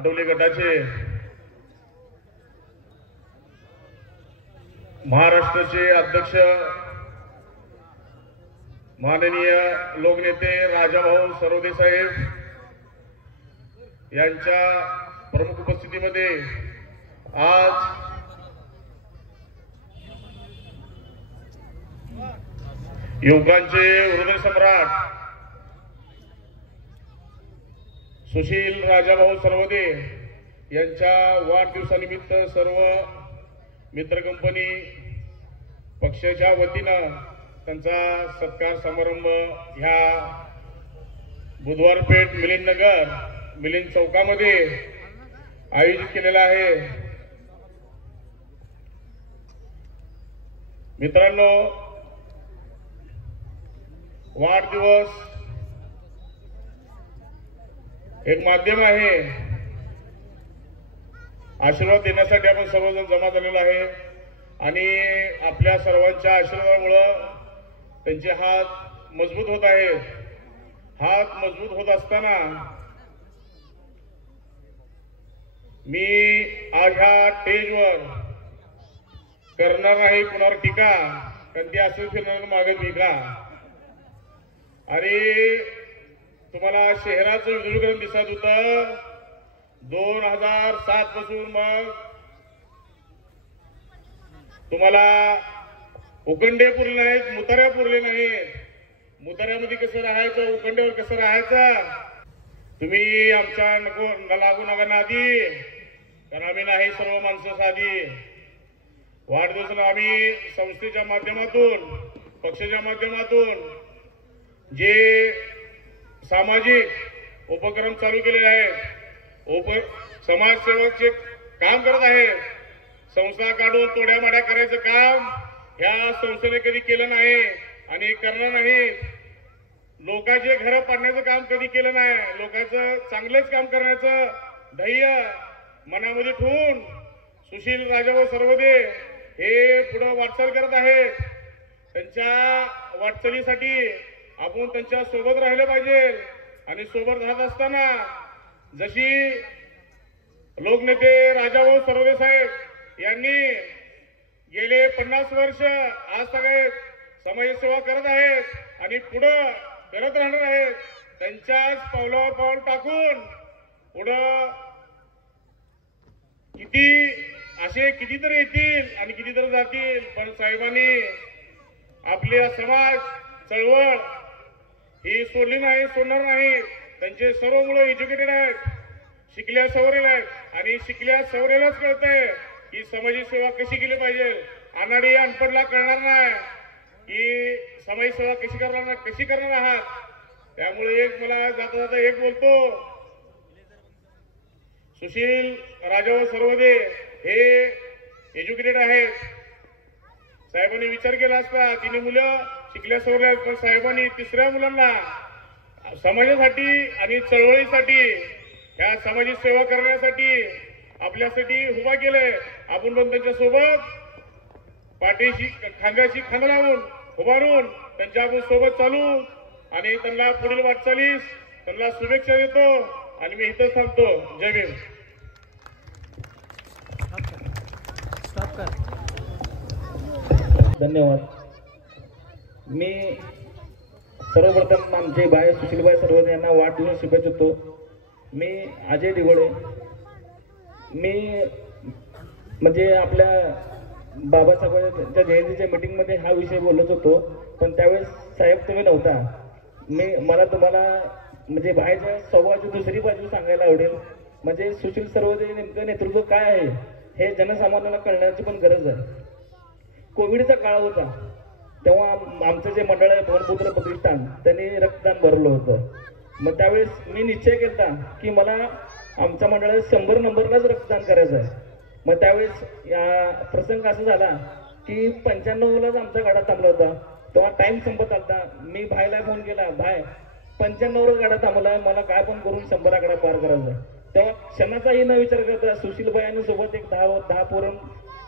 आठवले गटाचे महाराष्ट्राचे अध्यक्ष माननीय लोकनेते राजाभाऊ सरवदे साहेब यांच्या प्रमुख उपस्थितीमध्ये आज युवकांचे हृदय सम्राट सुशील राजाभाऊ सरवदे यांच्या वाढदिवसानिमित्त सर्व मित्र कंपनी पक्षाच्या वतीनं त्यांचा सत्कार समारंभ ह्या बुधवार पेठ मिलिंद नगर मिलिंद चौकामध्ये आयोजित केलेला आहे। मित्रांनो, वाढदिवस एक माध्यम आहे, आशीर्वाद देण्यासाठी आपण सर्वजण जमा झालेलो आहे आणि आपल्या सर्वांच्या आशीर्वादामुळे त्यांचे हात मजबूत होत आहेत। हात मजबूत होत असताना मी आज ह्या स्टेजवर करणार नाही कुणावर टीका, कारण ती असं फिरणार मागे भिका। अरे तुम्हाला शहराचं विद्युतीकरण दिसत होतं 2007 पासून, मग तुम्हाला उकंडे पुरले नाहीत, मुताऱ्या पुरले नाहीत। मुताऱ्यामध्ये कसं राहायचं, उकंड्यावर कसं राहायचं, तुम्ही आमच्या नको न लागू नका नादी, कारण आम्ही नाही सर्व माणसं साधी। वाढदिवसाला आम्ही संस्थेच्या माध्यमातून पक्षाच्या माध्यमातून जे सामाजिक उपक्रम चालू केलेले आहेत, समाजसेवकचे काम करत आहेत, संस्था काढून तोड्यामाड्या करायचं काम ह्या संस्थेने कधी केलं नाही आणि करणार नाही। लोकांचे घर पाडण्याचं काम कधी केलं नाही, लोकांचं चांगलंच काम करण्याचं ध्येय मनामध्ये ठेवून सुशील राजाभाऊ सरवदे हे पुढे वाटचाल करत आहेत। त्यांच्या वाटचालीसाठी आपण त्यांच्या सोबत राहिले पाहिजे आणि सोबत राहत असताना जशी लोकनेते राजाभाऊ सरवदे साहेब यांनी गेले 50 वर्ष आज सगळे समाजसेवा करत आहेत आणि पुढं करत राहणार आहेत, त्यांच्याच पावलावर पाऊल टाकून पुढं कितीतरी येतील आणि कितीतरी जातील, पण साहेबांनी आपली समाज चळवळ ही सोडली नाही, सोडणार नाही। त्यांचे सर्व मुलं एज्युकेटेड आहेत, शिकल्या सवरेल आहेत आणि शिकल्या सवरेलाच कळतंय की समाजाची सेवा कशी केली पाहिजे। अनाडी अनपडला कळणार नाही की समाजसेवा कशी करणार आहात। त्यामुळे एक मला जाता जाता एक बोलतो, सुशील राजाभाऊ सरवदे हे एज्युकेटेड आहेत। साहेबांनी विचार केला असता, 3 मुलं शिकल्या सवरल्या, पण साहेबांनी 3ऱ्या मुलांना समाजासाठी आणि चळवळीसाठी ह्या सामाजिक सेवा करण्यासाठी आपल्यासाठी उभा केलंय। आपण पण त्यांच्या सोबत पाठीशी खांद्याशी खांदा लावून उभारून त्यांच्या आपण सोबत चालू आणि त्यांना पुढील वाटचालीस त्यांना शुभेच्छा देतो आणि मी इथंच थांबतो। जय भीम। धन्यवाद। मी सर्वप्रथम आमचे भाई सुशीलभाई सरवदे यांना वाढदिवस शुभेच्छा देतो। मी अजय दिघोडे, मी म्हणजे आपल्या बाबासाहेबांच्या जयंतीच्या मीटिंगमध्ये हा विषय बोलत होतो, पण त्यावेळेस साहेब तुम्ही नव्हता। मला तुम्हाला म्हणजे बाहेरच्या स्वभावाची दुसरी बाजू सांगायला आवडेल, म्हणजे सुशील सरवदे नेमकं नेतृत्व काय आहे हे जनसामान्याला कळण्याची पण गरज आहे। कोविडचा काळ होता तेव्हा आमचं जे मंडळ आहे भवनपुत्र प्रतिष्ठान त्यांनी रक्तदान भरलं होतं। मग त्यावेळेस मी निश्चय केला की मला आमच्या मंडळात 100 नंबरलाच रक्तदान करायचं आहे। मग त्यावेळेस या प्रसंग असा झाला की 95लाच आमचा गाडा थांबला होता, तेव्हा टाइम संपत आलता। मी भाईला फोन केला, भाई 95वर गाडा थांबलाय, मला काय पण करून 100 पार करायचा। तेव्हा क्षणाचाही न विचार करता सुशीलभाई आणि सोबत एक 10 पोरं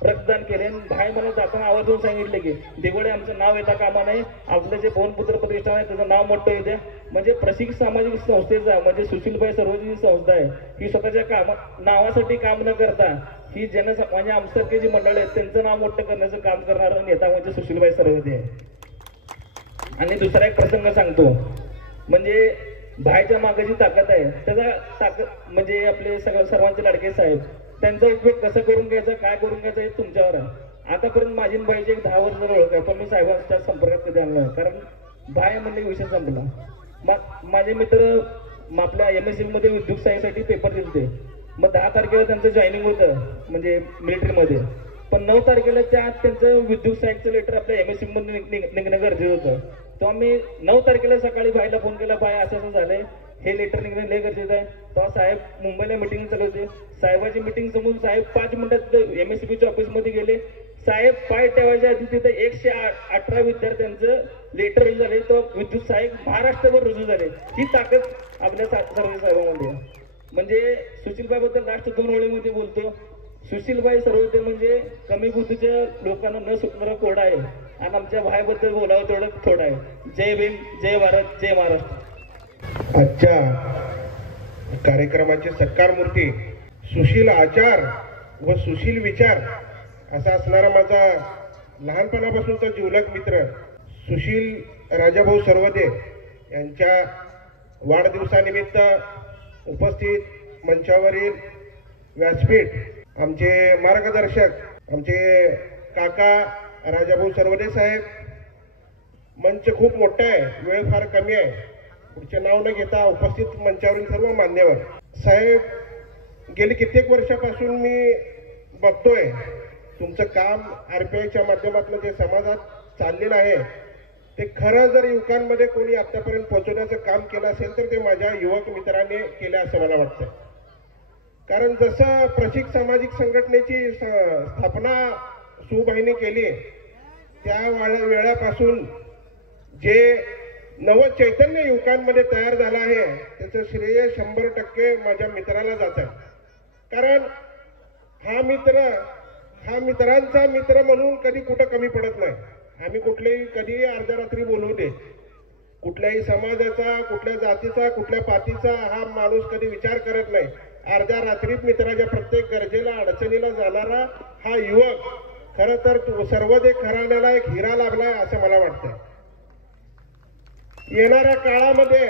रक्तदान केले आणि भाई मला जाताना आवर्जून सांगितले की दिवडे आमचं नाव येता कामा नाही, आपलं जे पवनपुत्र प्रतिष्ठान आहे त्याचं नाव मोठं येऊ द्या. म्हणजे प्रशिक सामाजिक संस्थेचा म्हणजे सुशीलबाई सर्वोदय संस्था आहे ही स्वतःच्या नावासाठी काम न करता ही म्हणजे आमच्यासारखे जी मंडळ आहेत त्यांचं नाव मोठं करण्याचं काम करणारा नेता म्हणजे सुशीलबाई सर्वोदय आहे. आणि दुसरा एक प्रसंग सांगतो, म्हणजे भाईच्या मागे जी ताकद आहे त्याचा ताकद म्हणजे आपले सर्वांचे लाडके साहेब त्यांचा उपयोग कसा करून घ्यायचा, काय करून घ्यायचा हे तुमच्यावर आहे. आतापर्यंत माझी भाईची एक 10 वर्ष जर ओळख आहे, पण मी साहेबांच्या संपर्कात कधी आलो नाही, कारण भाई म्हणजे विषय संपला. माझे मित्र आपल्या MSC मध्ये उद्योग साहेबसाठी पेपर दिले. मग 10 तारखेला त्यांचं जॉईनिंग होतं म्हणजे मिलिटरीमध्ये, पण 9 तारखेला त्या आत त्यांचं विद्युत सहाय्यकचं लेटर आपल्या MSC मध्ये निघणं गरजेचं होतं. तेव्हा मी 9 तारखेला सकाळी भाईला फोन केला, भाई असं असं झालंय, हे लेटर निघणं लय गरजेचं आहे. तेव्हा साहेब मुंबईला मिटिंग चालू होते. साहेबाची मिटिंग समोर साहेब 5 मिनिटात MSCBच्या ऑफिसमध्ये गेले. साहेब पाय ठेवायच्या आधी तिथे 118 विद्यार्थ्यांचं लेटर रुजू झाले. तो विद्युत सहाय्यक महाराष्ट्रभर रुजू झाले. ही ताकद आपल्या सर्व साहेबांमध्ये आहे. म्हणजे सुशीलबाईबद्दल लास्ट 2 ओळीमध्ये बोलतो, सुशीलबाई सर्वोदय म्हणजे कमी बुद्धीच्या लोकांना न सुटणारा कोडा आहे आणि आमच्या भाईबद्दल बोलावं तेवढं थोडं आहे. जय भीम, जय भारत, जय महाराष्ट्र. आजच्या कार्यक्रमाचे सत्कार मूर्ती सुशील आचार व सुशील विचार असा असणारा माझा लहानपणापासूनचा जिवलग मित्र सुशील राजाभाऊ सर्वदे यांच्या वाढदिवसानिमित्त उपस्थित मंचावरील व्यासपीठ आमचे मार्गदर्शक आमचे काका राजाभाऊ सर्वदे साहेब. मंच खूप मोठा आहे, वेळ फार कमी आहे, पुढचे नाव न घेता उपस्थित मंचावरील सर्व मान्यवर साहेब, गेली कित्येक वर्षापासून मी बघतोय तुमचं काम RPIच्या माध्यमातून जे समाजात चाललेलं आहे ते खरं जर युवकांमध्ये कोणी आतापर्यंत पोहोचवण्याचं काम केलं असेल तर ते माझ्या युवक मित्रांनी केलं असं मला वाटतं. कारण जसं प्रशिक सामाजिक संघटनेची स्थापना सुबाईंनी केली त्या वेळापासून जे नव चैतन्य युवकांमध्ये तयार झालं आहे त्याचं श्रेय 100% माझ्या मित्राला जात आहे. कारण हा मित्रांचा मित्र म्हणून कधी कुठं कमी पडत नाही. आम्ही कुठलेही कधीही अर्ध्या रात्री बोलवू दे, कुठल्याही समाजाचा, कुठल्या जातीचा, कुठल्या पातीचा हा माणूस कधी विचार करत नाही. अर्ध्या रात्रीत मित्राच्या प्रत्येक गरजेला अडचणीला जाणारा हा युवक खरं तर सर्वदे घराण्याला एक हिरा लागलाय असं मला वाटतंय. येणाऱ्या काळामध्ये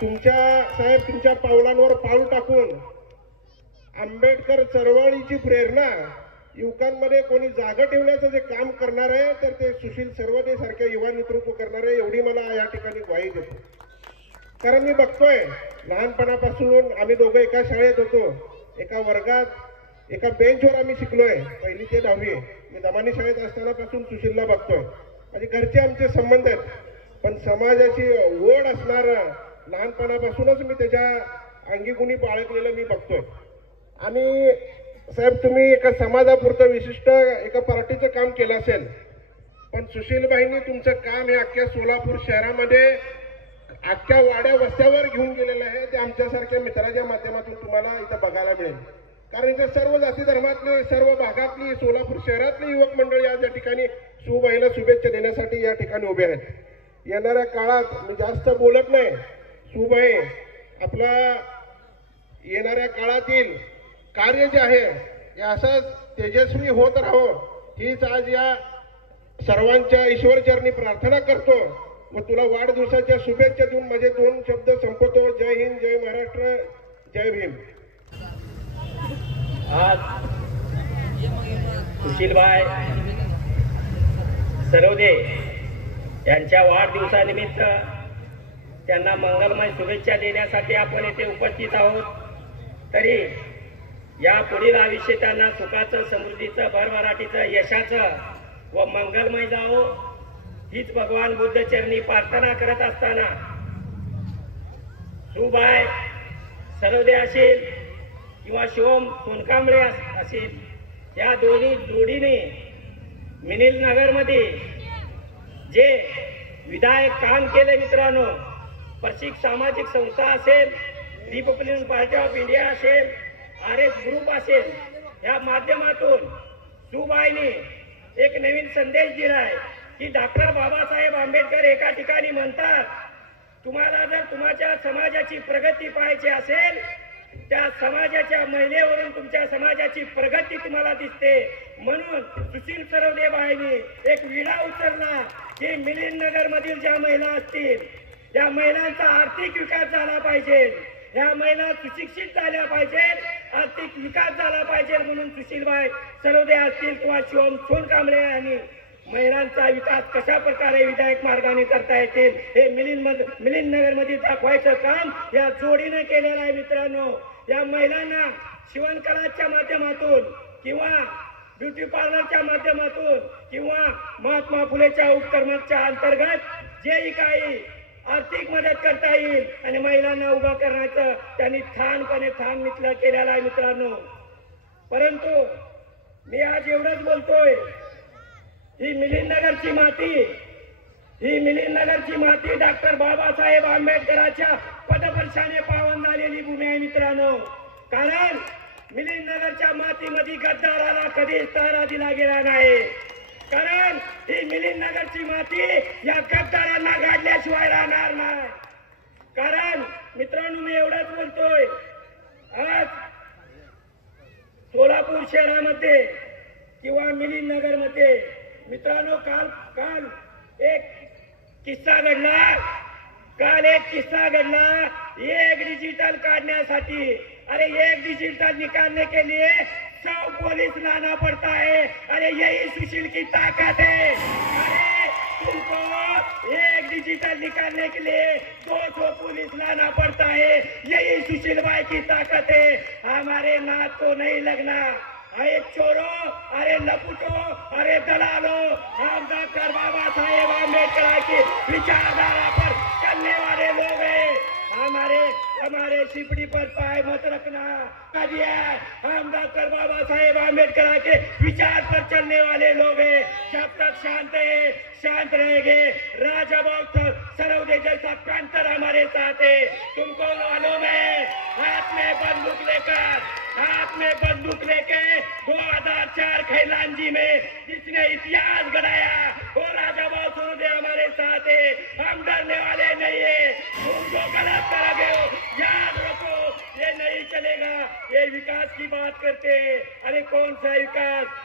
तुमच्या पावलांवर पाऊल टाकून आंबेडकर चळवळीची प्रेरणा युवकांमध्ये कोणी जागा ठेवण्याचं जे काम करणार आहे तर ते सुशील सर्वदे सारख्या युवा नेतृत्व करणार आहे एवढी मला या ठिकाणी ग्वाही देतो. कारण मी बघतोय लहानपणापासून आम्ही दोघं एका शाळेत होतो, एका वर्गात एका बेंचवर आम्ही शिकलोय 1ली ते 10वी. मी दमानी शाळेत असतानापासून सुशीलला बघतोय. म्हणजे घरचे आमचे संबंध आहेत, पण समाजाची ओढ असणार लहानपणापासूनच मी त्याच्या अंगीगुणी बाळगलेलं मी बघतोय. आणि साहेब तुम्ही एका समाजापुरतं विशिष्ट एका पार्टीचं काम केलं असेल, पण सुशीलबाईंनी तुमचं काम हे अख्ख्या सोलापूर शहरामध्ये अख्ख्या वाड्या वस्त्यावर घेऊन गेलेलं आहे. ते आमच्यासारख्या मित्राच्या माध्यमातून तुम्हाला इथं बघायला मिळेल. कारण इथे सर्व जाती धर्मातले, सर्व भागातली, सोलापूर शहरातली युवक मंडळी आज या ठिकाणी सुबाईला शुभेच्छा देण्यासाठी या ठिकाणी उभे आहेत. येणाऱ्या काळात मी जास्त बोलत नाही, सुबाई आपला येणाऱ्या काळातील कार्य जे आहे हे असंच तेजस्वी होत राहो हीच आज या सर्वांच्या ईश्वरचरणी प्रार्थना करतो व तुला वाढदिवसाच्या शुभेच्छा देऊन माझे 2 शब्द संपवतो. जय हिंद, जय महाराष्ट्र, जय भीम. आज सुशीलबाई सर्वदे यांच्या वाढदिवसानिमित्त त्यांना मंगलमय शुभेच्छा देण्यासाठी आपण येथे उपस्थित आहोत. तरी या पुढील आयुष्य त्यांना सुखाचं, समृद्धीचं, भरभराटीचं, यशाचं व मंगलमय जावो हीच भगवान बुद्ध चरणी प्रार्थना करत असताना सुबाई सर्वदे असेल किंवा शिवम सोनकांबळे असेल या दोन्ही जोडीने मिनिल नगरमध्ये जे विधायक काम केले मित्रांनो, प्रशिक सामाजिक संस्था असेल, रिपब्लिकन पार्टी ऑफ इंडिया असेल, RS ग्रुप असेल, या माध्यमातून सुबाईने एक नवीन संदेश दिलाय की डॉक्टर बाबासाहेब आंबेडकर एका ठिकाणी म्हणतात, तुम्हाला जर तुमच्या समाजाची प्रगती पाहायची असेल, त्या समाजाच्या महिलेवरून तुमच्या समाजाची प्रगती तुम्हाला दिसते. म्हणून सुशील सरवदे बाईंनी एक विडा उचलला की मिलिंदनगर मधील ज्या महिला असतील, या महिलांचा आर्थिक विकास झाला पाहिजे, या महिला सुशिक्षित झाल्या पाहिजे, आर्थिक विकास झाला पाहिजे. म्हणून सुशीलबाई सरवदे असतील किंवा शिवम सोनकांबळे यांनी महिलांचा विकास कशा प्रकारे विधायक मार्गाने करता येतील हे मिलिंदनगर मध्ये दाखवायचं काम या जोडीने केलेलं आहे. मित्रांनो, या महिलांना शिवणकलाच्या माध्यमातून किंवा ब्युटी पार्लरच्या माध्यमातून किंवा महात्मा फुलेच्या उपक्रमाच्या अंतर्गत जेही काही आर्थिक मदत करता येईल आणि महिलांना उभा करण्याचं त्यांनी ठाणपणे ठाण केलेलं आहे. मित्रांनो, परंतु मी आज एवढंच बोलतोय, ही मिलिंदनगरची माती डॉक्टर बाबासाहेब आंबेडकरांच्या पदस्पर्शाने पावन झालेली भूमी आहे. मित्रांनो, कारण मिलिंदनगरच्या मातीमध्ये गद्दाराला कधीच तारा दिला गेला नाही. कारण ही मिलिंदनगरची माती या गद्दारांना गाडल्याशिवाय राहणार नाही. कारण मित्रांनो, मी एवढंच बोलतोय, आज सोलापूर शहरामध्ये किंवा मिलिंदनगरमध्ये मित्रांनो काल एक किस्सा घडला एक डिजिटल काढण्यासाठी. अरे एक डिजिटल निकालने के लिए 100 पुलिस लाना पड़ता है. अरे यही सुशील की ताकत है. अरे तुमको एक डिजिटल निकालने के लिए 200 पुलिस लाना पड़ता है. यही सुशील भाई की ताकत है. हमारे नाक को नहीं लगना. अरे चोरों, अरे लपुटो, अरे दलालो, हम डॉक्टर बाबा साहेब आम्बेडकर की विचारधारा पर चलने वाले लोग हैं. हमारे सिपड़ी पर पाय मत रखना. हम डॉक्टर बाबा साहेब आम्बेडकर के विचार पर चलने वाले लोग हैं. जब तक शांत रहेंगे. राजा बहुत सरवदे जैसा पैंतर हमारे साथ है. तुमको मालूम है, हाथ में बंदूक लेके 2004 खैलांजी में जिसने इतिहास गढ़ाया वो राजा बहुत सरवदे हमारे साथ है. हम डरने वाले नहीं है. तुम जो गलत करोगे याद रखो, ये नहीं चलेगा. ये विकास की बात करते हैं. अरे कौन सा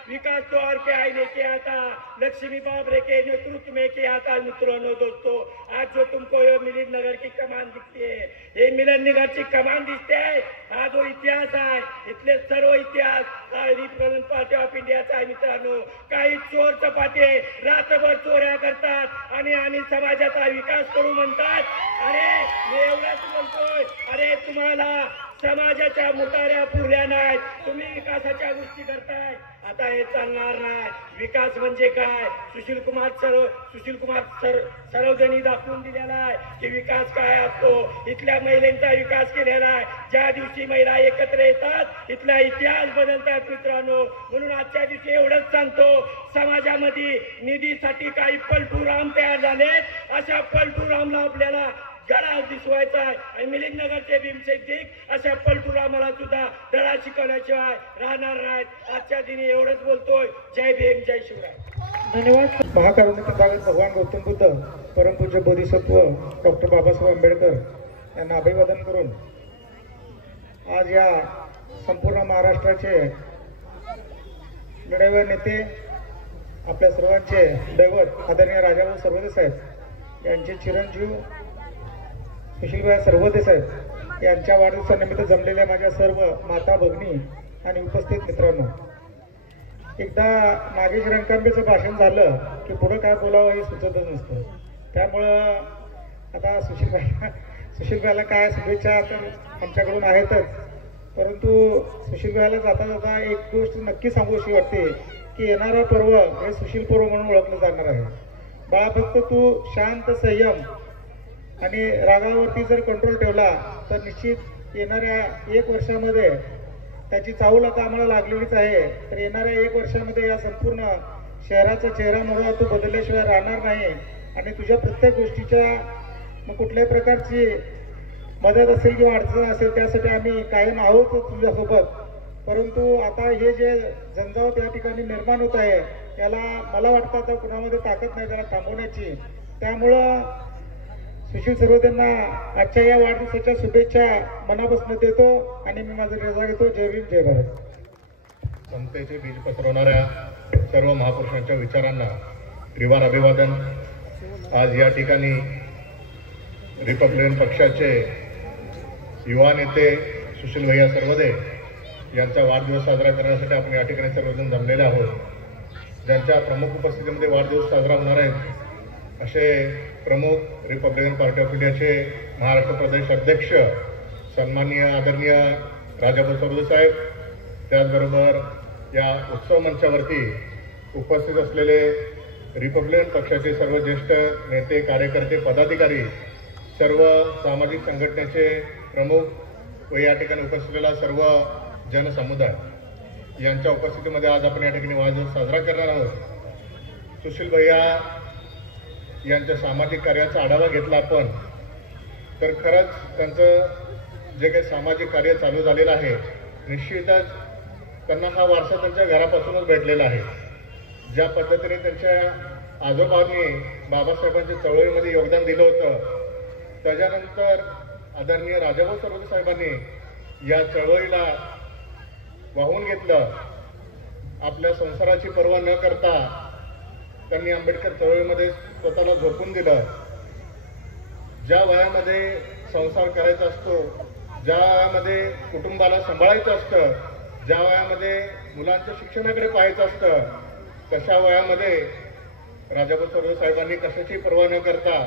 विकास तो और क्या ने किया था, लक्ष्मी बाबरे के नेतृत्व में किया था. मित्रों दोस्तों, आज जो तुमको ये मिलिंदनगर की कमान दिखती है, हे मिलिंदनगरची कमान दिसते आहे. हा जो इतिहास आहे, इथले सर्व इतिहास रिपब्लिकन पार्टी ऑफ इंडियाचा आहे. मित्रांनो, काही चोर चपाटे रात्रभर चोऱ्या करतात आणि समाजाचा विकास करू म्हणतात. अरे मी एवढंच बोलतोय, अरे तुम्हाला समाजाच्या मुताऱ्या पुरल्या नाहीत, तुम्ही विकासाच्या गोष्टी करताय. आता हे चालणार नाही. विकास म्हणजे काय, सुशील कुमार सरवदेनी दाखवून दिलेला आहे की विकास काय असतो. इथल्या महिलांचा विकास केलेला आहे. ज्या दिवशी महिला एकत्र येतात, इथला इतिहास बदलतात. मित्रांनो, म्हणून आजच्या दिवशी एवढंच सांगतो, समाजामध्ये निधीसाठी काही पलटूराम तयार झाले. अशा पलटूरामला आपल्याला गळा दिसवायचा आहे. आणि मिलिंदनगरचे भीमशेख अशा पलटूरामाला सुद्धा धडा शिकवल्याशिवाय राहणार नाहीत. आजच्या दिनी एवढंच बोलतोय. जय भीम, जय शिवराय. धन्यवाद. महाकारुण्य तथागत भगवान गौतम बुद्ध, परमपूज्य बोधिसत्व डॉक्टर बाबासाहेब आंबेडकर यांना अभिवादन करून आज या संपूर्ण महाराष्ट्राचे लढाईवर नेते, आपल्या सर्वांचे दैवत आदरणीय राजाभाऊ सरवदे साहेब यांचे चिरंजीव सुशीलभाई सरवदे साहेब यांच्या वाढदिवसानिमित्त जमलेल्या माझ्या सर्व माता भगिनी आणि उपस्थित मित्रांनो, एकदा नागेश रणकांबेचं भाषण झालं की पुढं काय बोलावं हे सुचतच नसतं. त्यामुळं आता सुशीलभाईला काय शुभेच्छा तर आमच्याकडून आहेतच, परंतु सुशीलभाईला जाता जाता एक गोष्ट नक्की सांगूशी वाटते की येणारा पर्व हे सुशील पर्व म्हणून ओळखलं जाणार आहे. बाळा, फक्त तू शांत, संयम आणि रागावरती जर कंट्रोल ठेवला तर निश्चित येणाऱ्या 1 वर्षामध्ये त्याची चाहूल आता आम्हाला लागलेलीच आहे. तर येणाऱ्या 1 वर्षामध्ये या संपूर्ण शहराचा चेहरा मोहरा तू बदलल्याशिवाय राहणार नाही. आणि तुझ्या प्रत्येक गोष्टीच्या मग कुठल्याही प्रकारची मदत असेल किंवा अडचण असेल त्यासाठी आम्ही कायम आहोत तुझ्यासोबत. परंतु आता हे जे झंझावात या ठिकाणी निर्माण होत आहे याला मला वाटतं आता कुणामध्ये ताकद नाही त्याला थांबवण्याची. त्यामुळं सुशील सर्वोदयांना आजच्या या वाढदिवसाच्या शुभेच्छा मनापासून देतो आणि मी माझा रजा घेतो. जय भीम जय भारत. समतेचे बीज पसरवणाऱ्या सर्व महापुरुषांच्या विचारांना त्रिवार अभिवादन. आज या ठिकाणी रिपब्लिकन पक्षाचे युवा नेते सुशील भैया सर्वदे यांचा वाढदिवस साजरा करण्यासाठी आपण या ठिकाणी सर्वजण जमलेले आहोत. ज्यांच्या प्रमुख उपस्थितीमध्ये वाढदिवस साजरा होणार आहे असे प्रमुख रिपब्लिकन पार्टी ऑफ इंडियाचे महाराष्ट्र प्रदेश अध्यक्ष सन्माननीय आदरणीय राजाभाऊ सर्वदे साहेब, त्याचबरोबर या उत्सव मंचावरती उपस्थित असलेले रिपब्लिकन पक्षाचे सर्व ज्येष्ठ नेते, कार्यकर्ते, पदाधिकारी, सर्व सामाजिक संघटनेचे प्रमुख व या ठिकाणी उपस्थित असलेला सर्व जनसमुदाय यांच्या उपस्थितीमध्ये आज आपण या ठिकाणी वाढदिवस साजरा करणार आहोत. सुशील भैया यांच्या सामाजिक कार्याचा आढावा घेतला आपण तर खरंच त्यांचं जे काही सामाजिक कार्य चालू झालेलं आहे निश्चितच त्यांना हा वारसा त्यांच्या घरापासूनच भेटलेला आहे. ज्या पद्धतीने त्यांच्या आजोबांनी बाबासाहेबांच्या चळवळीमध्ये योगदान दिलं होतं, त्याच्यानंतर आदरणीय राजाभाऊ सर्वदे साहेबांनी या चळवळीला वाहून घेतलं. आपल्या संसाराची पर्वा न करता त्यांनी आंबेडकर चळवळीमध्ये स्वतःला झोकून दिलं. ज्या वयामध्ये संसार करायचा असतो, ज्या वयामध्ये कुटुंबाला सांभाळायचं असतं, ज्या वयामध्ये मुलांच्या शिक्षणाकडे पाहायचं असतं, तशा वयामध्ये राजाभाऊ सर्वदे साहेबांनी कशाची पर्वा न करता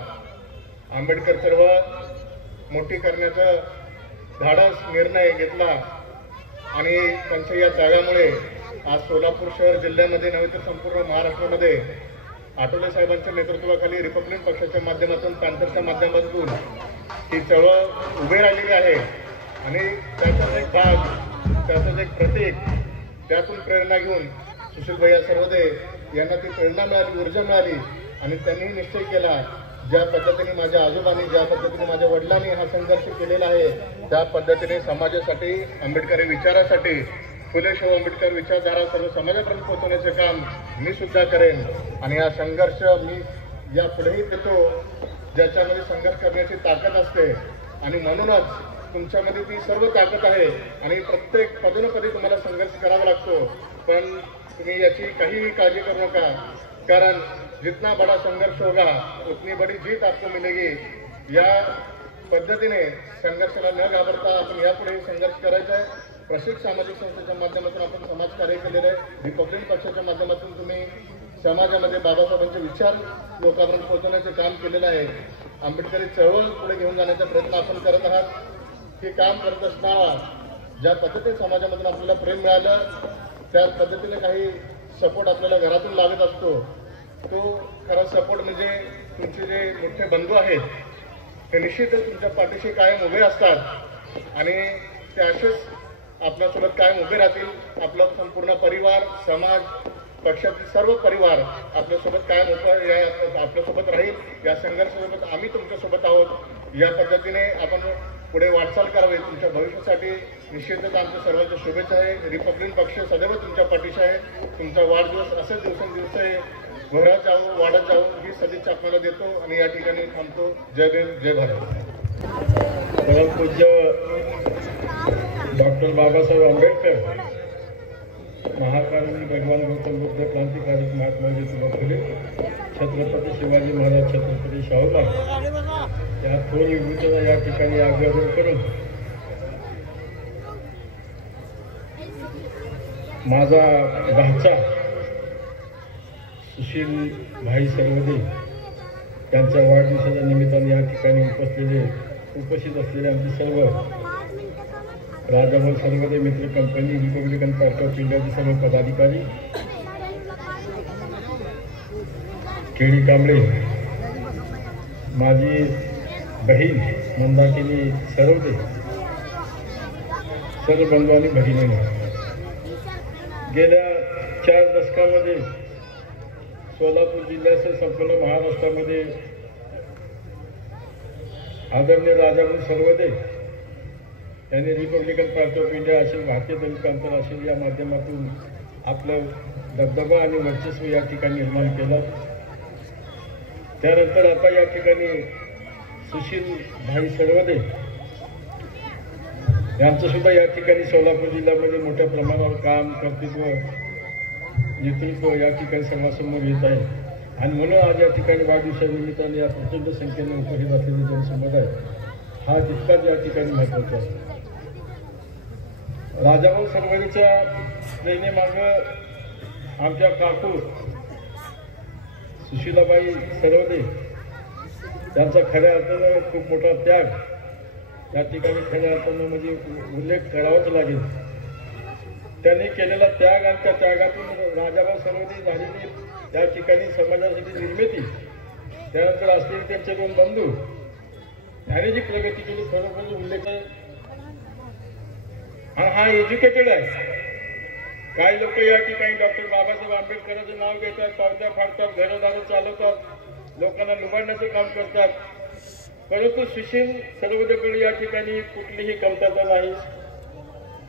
आंबेडकर चळवळ मोठी करण्याचा धाडस निर्णय घेतला आणि त्यांच्या या त्यागामुळे आज सोलापूर शहर जिल्ह्यामध्ये नव्हे तर संपूर्ण महाराष्ट्रामध्ये आठवले साहेबांच्या नेतृत्वाखाली रिपब्लिकन पक्षाच्या माध्यमातून, पॅन्थरच्या माध्यमातून ही चळवळ उभी राहिलेली आहे. आणि त्याचाच एक भाग, त्याचंच एक प्रतीक, त्यातून प्रेरणा घेऊन सुशील भैया सर्वदे यांना ती प्रेरणा मिळाली, ऊर्जा मिळाली आणि त्यांनी निश्चय केला ज्या पद्धतीने माझ्या आजोबांनी, ज्या पद्धतीने माझ्या वडिलांनी हा संघर्ष केलेला आहे त्या पद्धतीने समाजासाठी, आंबेडकरी विचारासाठी, फुले शाहू आंबेडकर विचारधारा सर्व समाजापर्यंत पोहोचवण्याचे काम मी सुद्धा करेन. आणि हा संघर्ष मी या पुढेही देतो ज्याच्यामध्ये संघर्ष करण्याची ताकद असते. आणि म्हणूनच तुमच्यामध्ये ती सर्व ताकद आहे आणि प्रत्येक पदोपदी तुम्हाला संघर्ष करावा लागतो. पण तुम्ही याची काहीही काळजी करू नका, कारण जितना बड़ा संघर्ष होगा उतनी बड़ी जीत आपको मिलेगी. या पद्धतीने संघर्षाला न घाबरता आपण यापुढे संघर्ष करायचा आहे. प्रशिक्षक सामाजिक संस्थेच्या माध्यमातून आपण समाजकार्य केलेलं आहे. रिपब्लिकन पक्षाच्या माध्यमातून तुम्ही समाजामध्ये बाबासाहेबांचे विचार लोकांपर्यंत पोहोचवण्याचे काम केलेलं आहे. आंबेडकरी चळवळ पुढे घेऊन जाण्याचा प्रयत्न आपण करत आहात. हे काम करत असताना ज्या पद्धतीने समाजामधून आपल्याला प्रेम मिळालं त्याच पद्धतीने काही सपोर्ट आपल्याला घरातून लागत असतो. तो खरा सपोर्ट म्हणजे तुमचे जे मोठे बंधू आहेत ते निश्चितच तुमच्या पाठीशी कायम उभे असतात आणि ते असेच आपल्यासोबत कायम उभे राहतील. आपला संपूर्ण परिवार, समाज, पक्षातील सर्व परिवार आपल्यासोबत कायम आपल्यासोबत राहील. या संघर्षासोबत आम्ही तुमच्यासोबत आहोत. या पद्धतीने आपण पुढे वाटचाल करावी. तुमच्या भविष्यासाठी निश्चितच आमच्या सर्वांच्या शुभेच्छा आहे. रिपब्लिकन पक्ष सदैव तुमच्या पाठीशी आहे. तुमचा वाढदिवस असेच दिवसेंदिवस घरात जाऊ, वाढत जाऊ ही सदिच्छा आपल्याला देतो आणि या ठिकाणी थांबतो. जय भीम, जय भारत. परमपूज्य डॉक्टर बाबासाहेब आंबेडकर, महाकारुणी भगवान गौतम बुद्ध, क्रांतिकारी महात्मा ज्योतिबा फुले, छत्रपती शिवाजी महाराज, छत्रपती शाहूराज या थोर विभूतीला या ठिकाणी अभिवादन करून माझा भाचा सुशील भाई सर्वदे यांच्या वाढदिवसाच्या निमित्ताने या ठिकाणी उपस्थित असलेले आमचे सर्व राजाभाऊ सर्वदे मित्र कंपनी, रिपब्लिकन पार्टी ऑफ इंडियाचे सर्व पदाधिकारी, केडी कांबळे, माझी बहीण मंदाकिनी सर्वदे, सर्व बंधू आणि भगिनींनो, गेल्या 4 दशकामध्ये सोलापूर जिल्ह्यासह संपूर्ण महाराष्ट्रामध्ये आदरणीय राजाभाऊ सर्वदे त्यांनी रिपब्लिकन पार्टी ऑफ इंडिया असेल, भारतीय दलित प्रांत असेल, या माध्यमातून आपलं दबदबा आणि वर्चस्व या ठिकाणी निर्माण केलं. त्यानंतर आता या ठिकाणी सुशील भाई सरवदे यांचं सुद्धा या ठिकाणी सोलापूर जिल्ह्यामध्ये मोठ्या प्रमाणावर काम, कर्तृत्व, नेतृत्व या ठिकाणी सर्वांसमोर येत आहे. आणि म्हणून आज या ठिकाणी वाढदिवसानिमित्ताने या प्रचंड संख्येने उपस्थित असलेले जनसमुदाय हा तितकाच या ठिकाणी महत्त्वाचा आहे. राजाभाऊ सरवदेच्या प्रेरणेमागं आमच्या काकू सुशीलाबाई सरवदे त्यांचा खऱ्या अर्थानं खूप मोठा त्याग या ठिकाणी खऱ्या अर्थानं म्हणजे उल्लेख करावाच लागेल. त्यांनी केलेला त्याग आणि त्या त्यागातून राजाभाऊ सरवदे झालेली त्या ठिकाणी समाजासाठी निर्मिती, त्यानंतर असलेले त्यांचे दोन बंधू याने जी प्रगती केली खरोखर उल्लेख आहे. आणि हा एज्युकेटेड आहे. काही लोक या ठिकाणी डॉक्टर बाबासाहेब आंबेडकरांचं नाव घेतात, पावत्या फाडतात, घरोदारं चालवतात, लोकांना लुबाडण्याचं काम करतात. परंतु सुशील सरवदेकडे या ठिकाणी कुठलीही कमतरता नाही.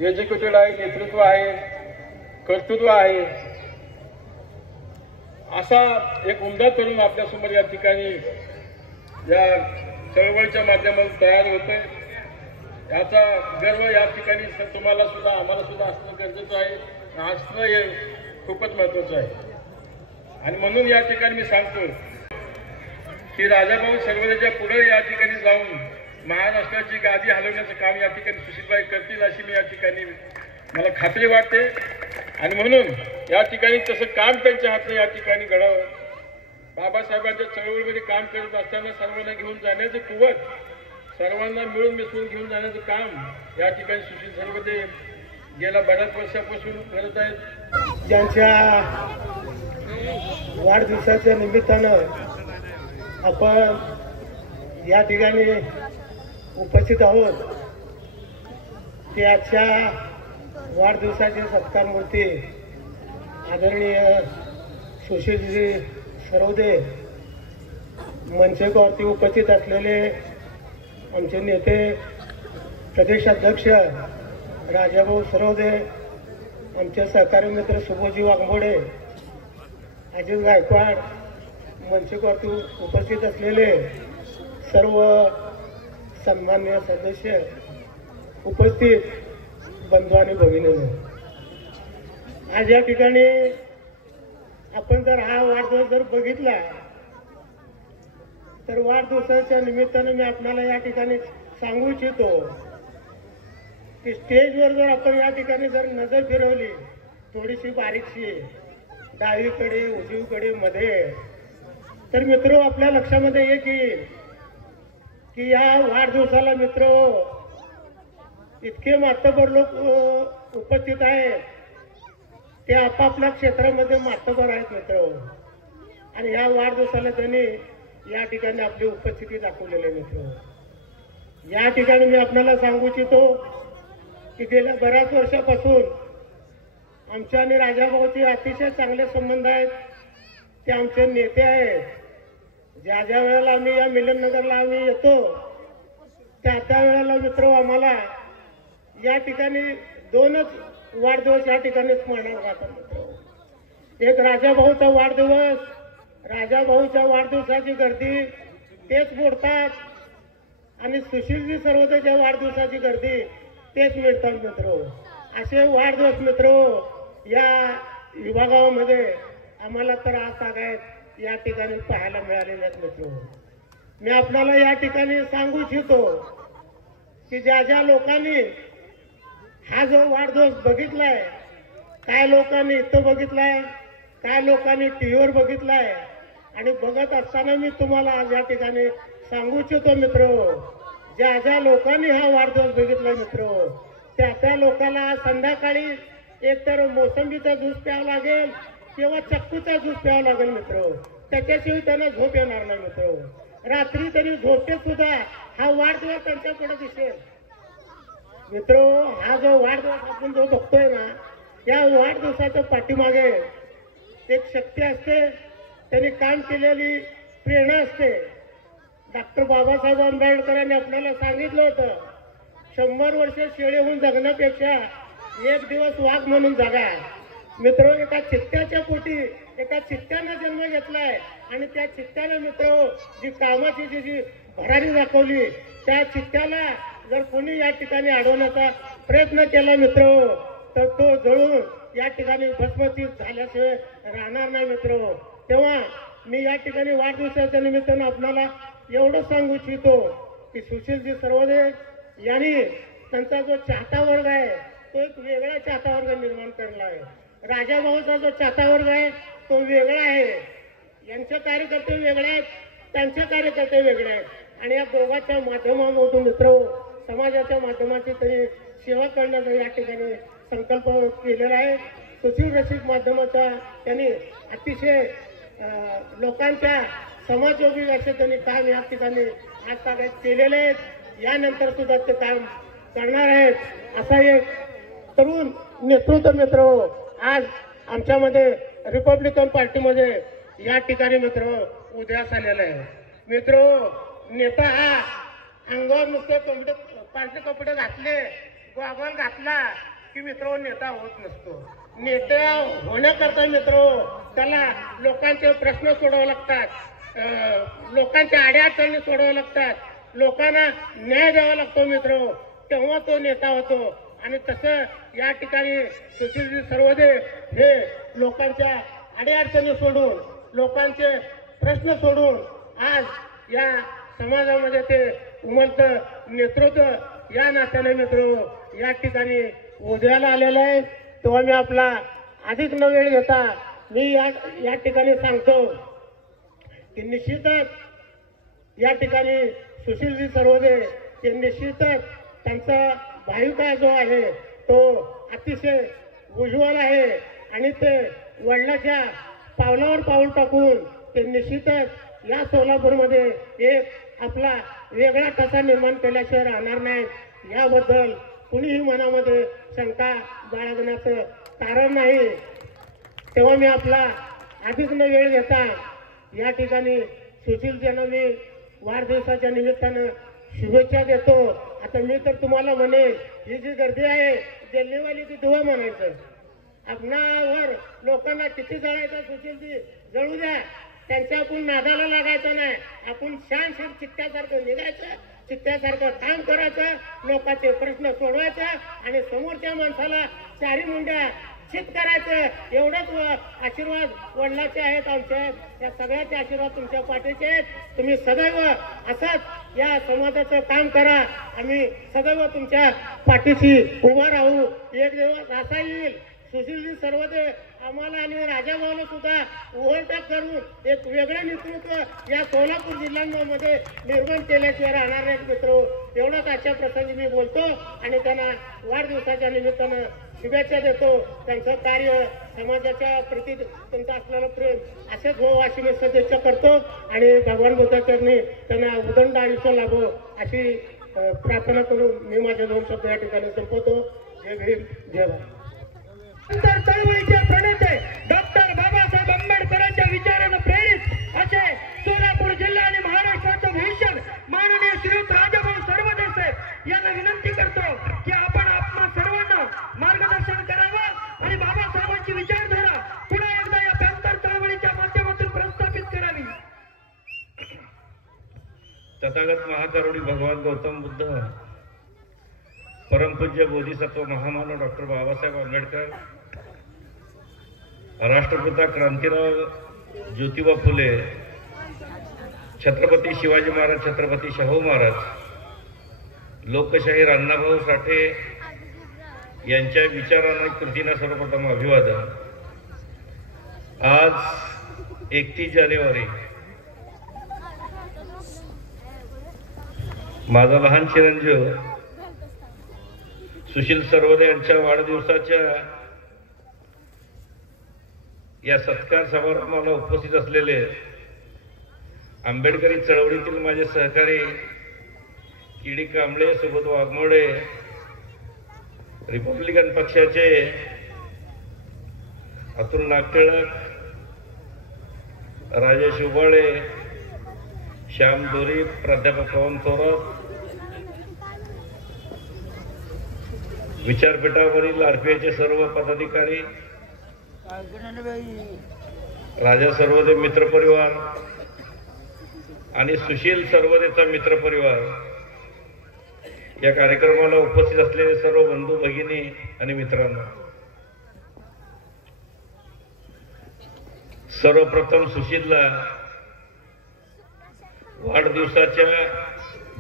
एज्युकेटेड आहे, नेतृत्व आहे, कर्तृत्व आहे, असा एक उमदा तरुण आपल्यासमोर या ठिकाणी या चळवळीच्या माध्यमातून तयार होतोय. याचा गर्व या ठिकाणी तुम्हाला सुद्धा आम्हाला सुद्धा असणं गरजेचं आहे. असणं हे खूपच महत्त्वाचं आहे. आणि म्हणून या ठिकाणी मी सांगतो की राजाभाऊ सरवदेच्या पुढे या ठिकाणी जाऊन महाराष्ट्राची गादी हलवण्याचं काम या ठिकाणी सुशीलबाई करतील अशी मी या ठिकाणी मला खात्री वाटते. आणि म्हणून या ठिकाणी तसं काम त्यांच्या हातनं या ठिकाणी घडावं. बाबासाहेबांच्या चळवळीमध्ये काम करत असताना सर्वांना घेऊन जाण्याचं कुवत, सर्वांना मिळून मिसळून घेऊन जाण्याचं काम या ठिकाणी सुशील सरवदे गेल्या बऱ्याच वर्षापासून करत आहेत. ज्यांच्या वाढदिवसाच्या निमित्तानं आपण या ठिकाणी उपस्थित आहोत ते आजच्या वाढदिवसाचे सत्कारमूर्ती आदरणीय सुशीलजी सरवदे, मंचेवरती उपस्थित असलेले आमचे नेते प्रदेशाध्यक्ष राजाभाऊ सरवदे, आमचे सहकारी मित्र सुबोजी वाघमोडे, अजित गायकवाड, मंचेवरती उपस्थित असलेले सर्व सन्मान्य सदस्य, उपस्थित बंधू आणि भगिनींनो, आज या ठिकाणी आपण जर हा वाढदिवस जर बघितला तर वाढदिवसाच्या निमित्तानं मी आपल्याला या ठिकाणी सांगू इच्छितो की स्टेजवर जर आपण या ठिकाणी जर नजर फिरवली थोडीशी बारीकशी डावीकडे उजवीकडे मध्ये, तर मित्र आपल्या लक्षामध्ये येईल की या वाढदिवसाला मित्र इतके मातबर लोक उपस्थित आहेत, ते आपापल्या क्षेत्रामध्ये मातबर आहेत मित्र. आणि या वाढदिवसाला त्यांनी या ठिकाणी आपली उपस्थिती दाखवलेली मित्र. या ठिकाणी मी आपल्याला सांगू इच्छितो की गेल्या बऱ्याच वर्षापासून आमच्या आणि राजाभाऊचे अतिशय चांगले संबंध आहेत. ते आमचे नेते आहेत. ज्या ज्या वेळेला आम्ही या मिलननगरला आम्ही येतो त्या वेळेला मित्र आम्हाला या ठिकाणी दोनच वाढदिवस या ठिकाणी स्मरणात राहतात मित्र. एक राजाभाऊचा वाढदिवस, राजाभाऊच्या वाढदिवसाची गर्दी तेच मोडतात आणि सुशीलजी सरवदेच्या वाढदिवसाची गर्दी तेच मिळतात मित्र. असे वाढदिवस मित्र या विभागामध्ये आम्हाला तर आज सगळ्यात या ठिकाणी पाहायला मिळालेले आहेत मित्र. मी आपल्याला या ठिकाणी सांगू इच्छितो की ज्या ज्या लोकांनी हा जो वाढदिवस बघितलाय, काय लोकांनी इथं बघितलाय, काय लोकांनी टीव्हीवर बघितलाय, आणि बघत असताना मी तुम्हाला आज या ठिकाणी सांगू इच्छितो मित्र, ज्या ज्या लोकांनी हा वाढदिवस बघितलाय मित्र, त्या लोकांना संध्याकाळी एकतर मोसंबीचा ज्यूस प्यावा लागेल किंवा चक्कूचा ज्यूस प्यावा लागेल मित्र. त्याच्याशिवाय त्यांना झोप येणार नाही मित्र. रात्री तरी झोपेत सुद्धा हा वाढदिवस त्यांच्या पुढे दिसेल मित्र. हा जो वाढदिवस आपण जो बघतोय ना, या वाढदिवसाच्या पाठीमागे एक शक्ती असते, त्यांनी काम केलेली प्रेरणा असते. डॉक्टर बाबासाहेब आंबेडकरांनी आपल्याला सांगितलं होतं 100 वर्ष शेळी होऊन जगण्यापेक्षा एक दिवस वाघ म्हणून जगा. मित्र, एका चित्त्याच्या पोटी एका चित्त्यानं जन्म घेतलाय आणि त्या चित्त्यानं मित्र जी कामाची जी भरारी दाखवली, त्या चित्त्याला जर कोणी या ठिकाणी अडवण्याचा प्रयत्न केला मित्र, तर तो जळून या ठिकाणी भस्मचित झाल्याशिवाय राहणार नाही मित्र. तेव्हा मी या ठिकाणी वाढदिवसाच्या निमित्तानं आपल्याला एवढं सांगू इच्छितो की सुशीलजी सर्वदे यांनी त्यांचा जो चाहता वर्ग आहे तो एक वेगळा चाहता वर्ग निर्माण करला आहे. राजाभाऊचा जो चाहता वर्ग आहे तो वेगळा आहे. यांचे कार्यकर्ते वेगळे आहेत, त्यांचे कार्यकर्ते वेगळे आहेत. आणि या दोघांच्या माध्यमातून मित्र समाजाच्या माध्यमाची तरी सेवा करण्याचा या ठिकाणी संकल्प केलेला आहे. सुशील रसिक माध्यमाचा त्यांनी अतिशय लोकांच्या समाजोपयोगी असे त्यांनी काम या ठिकाणी आज ताब्यात केलेले आहेत. यानंतर सुद्धा ते काम करणार आहेत. असा एक तरुण नेतृत्व मित्र आज आमच्यामध्ये रिपब्लिकन पार्टीमध्ये या ठिकाणी मित्र उदयास आलेला आहे. मित्र, नेता हा अंगावर नुसते पांढरे कपडे घातले, गॉगल घातला की मित्र नेता होत नसतो. नेता होण्याकरता मित्र त्याला लोकांचे प्रश्न सोडवावे लागतात, लोकांच्या अडीअडचणी सोडवाव्या लागतात, लोकांना न्याय द्यावा लागतो मित्र, तेव्हा तो नेता होतो. आणि तसं या ठिकाणी सुशीलजी सर्वदे हे लोकांच्या अडीअडचणी सोडून, लोकांचे प्रश्न सोडून आज या समाजामध्ये ते उमलतं नेतृत्व या नात्याने मित्र या ठिकाणी उदयाला आलेलं आहे. तेव्हा मी आपला अधिक न वेळ घेता मी या ठिकाणी सांगतो की निश्चितच या ठिकाणी सुशीलजी सर्वदे हे निश्चितच त्यांचा भाविका जो आहे तो अतिशय उज्ज्वल आहे आणि ते वडिलांच्या पावलावर पाऊल टाकून ते निश्चितच या सोलापूरमध्ये एक आपला वेगळा ठसा निर्माण केल्याशिवाय राहणार नाही. याबद्दल कुणीही मनामध्ये शंका बाळगण्याचं कारण नाही. तेव्हा मी आपला अधिक न वेळ घेता या ठिकाणी सुशीलजींना मी वाढदिवसाच्या निमित्तानं शुभेच्छा देतो. आता मी तर तुम्हाला म्हणेन, ही जी गर्दी आहे जल्लीवाली ती धुवा म्हणायचं. आपणावर लोकांना किती जळायचं सुशीलजी जळू द्या, त्यांच्या आपण नादाला लागायचं नाही. आपण शान चित्त्यासारखं निघायचं, चित्त्यासारखं काम करायचं, लोकांचे प्रश्न सोडवायचं आणि समोरच्या माणसाला चारी मुंड्या चित करायचं. एवढंच आशीर्वाद वडिलांचे आहेत आमच्या. या सगळ्याचे आशीर्वाद तुमच्या पाठीचे आहेत. तुम्ही सदैव असंच या समाजाचं काम करा. आम्ही सदैव तुमच्या पाठीशी उभा राहू. एक दिवस असा येईल सुशीलजी सर्वदे आम्हाला आणि राजाभाऊला सुद्धा ओव्हरटेक करून एक वेगळं नेतृत्व या सोलापूर जिल्ह्यांमध्ये निर्माण केल्याशिवाय राहणार नाहीत मित्र. एवढंच आजच्या प्रसंगी मी बोलतो आणि त्यांना वाढदिवसाच्या निमित्तानं शुभेच्छा देतो. त्यांचं कार्य समाजाच्या प्रती त्यांचं असलेलं प्रेम असेच हो अशी मी सदिच्छा करतो आणि भगवान बुद्धाचरणी त्यांना उदंड आयुष्य लाभो अशी प्रार्थना करून मी माझे 2 शब्द या ठिकाणी संपवतो. जय भीम, जय भारत. चळवळीचे प्रणेते डॉक्टर बाबासाहेब आंबेडकरांच्या विचारानं प्रेरित असे सोलापूर जिल्हा आणि महाराष्ट्राचं भविष्य माननीय श्रीयुत राजाभाऊ सर्वदे साहेब यांना विनंती करतो की आपण आपणा सर्वांना मार्गदर्शन करावं आणि बाबासाहेबांची विचारधारा पुन्हा एकदा या पॅंथर चळवळीच्या माध्यमातून प्रस्थापित करावी. तथागत महाकरुणी भगवान गौतम बुद्ध, परमपूज्य बोधिसत्व महामानव डॉक्टर बाबासाहेब आंबेडकर, राष्ट्रपिता क्रांतीराव ज्योतिबा फुले, छत्रपती शिवाजी महाराज, छत्रपती शाहू महाराज, लोकशाहीर अण्णाभाऊ साठे यांच्या विचारांना कृतींना सर्वप्रथम अभिवादन. आज 31 जानेवारी माझा लहान चिरंजीव सुशील सर्वदे यांच्या वाढदिवसाच्या या सत्कार समारंभाला उपस्थित असलेले आंबेडकरी चळवळीतील माझे सहकारी किडी कांबळे, सुबोध वाघमोडे, रिपब्लिकन पक्षाचे अतुल नागटिळक, राजेश उबाळे, श्याम दोरी, प्राध्यापक पवन थोरात, विचारपीठावरील आरपीआयचे सर्व पदाधिकारी, राजा सर्वदे मित्रपरिवार आणि सुशील सर्वदेचा मित्रपरिवार, या कार्यक्रमाला उपस्थित असलेले सर्व बंधू भगिनी आणि मित्रांनो, सर्वप्रथम सुशीलला वाढदिवसाच्या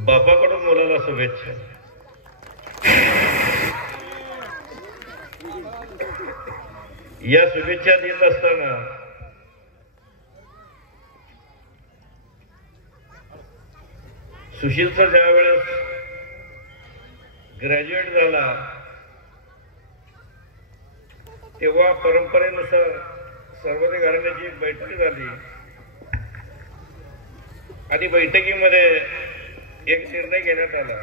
बापाकडून मुलाला शुभेच्छा. या शुभेच्छा देत असताना सुशीलचा ज्या वेळेस ग्रॅज्युएट झाला तेव्हा परंपरेनुसार सर्वोदय घराण्याची एक बैठक झाली आणि बैठकीमध्ये एक निर्णय घेण्यात आला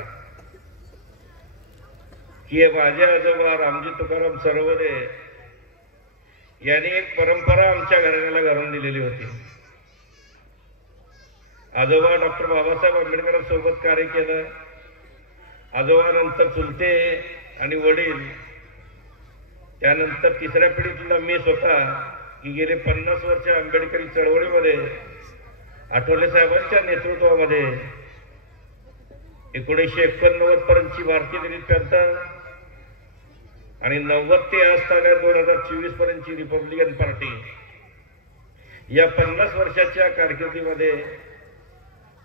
की माझे आजोबा रामजी तुकाराम सर्वोदे यांनी एक परंपरा आमच्या घराण्याला घालून दिलेली होती. आजोबा डॉक्टर बाबासाहेब आंबेडकरांसोबत कार्य केलं. आजोबानंतर चुलते आणि वडील, त्यानंतर तिसऱ्या पिढीतला मी स्वतः, की गेले 50 वर्ष आंबेडकरी चळवळीमध्ये आठवले साहेबांच्या नेतृत्वामध्ये 1989 पर्यंतची भारतीय दलित पॅंथर आणि 90 ते आज ताब्यात 2024 पर्यंतची रिपब्लिकन पार्टी, या 50 वर्षाच्या कारकिर्दीमध्ये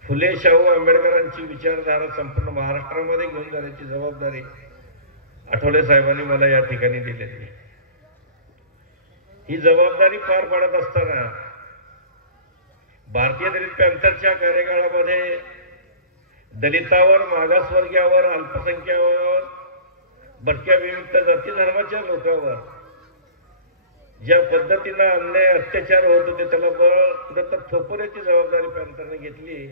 फुले शाहू आंबेडकरांची विचारधारा संपूर्ण महाराष्ट्रामध्ये घेऊन जाण्याची जबाबदारी आठवले साहेबांनी मला या ठिकाणी दिलेली. ही जबाबदारी पार पाडत असताना भारतीय दलित पॅंथरच्या कार्यकाळामध्ये दलितावर, मागासवर्गीयावर, अल्पसंख्यावर, भटक्या विमुक्त जाती धर्माच्या लोकांवर ज्या पद्धतीनं अन्याय अत्याचार होत होते त्याला कुठं तर थोपवण्याची जबाबदारी पॅंथरने घेतली.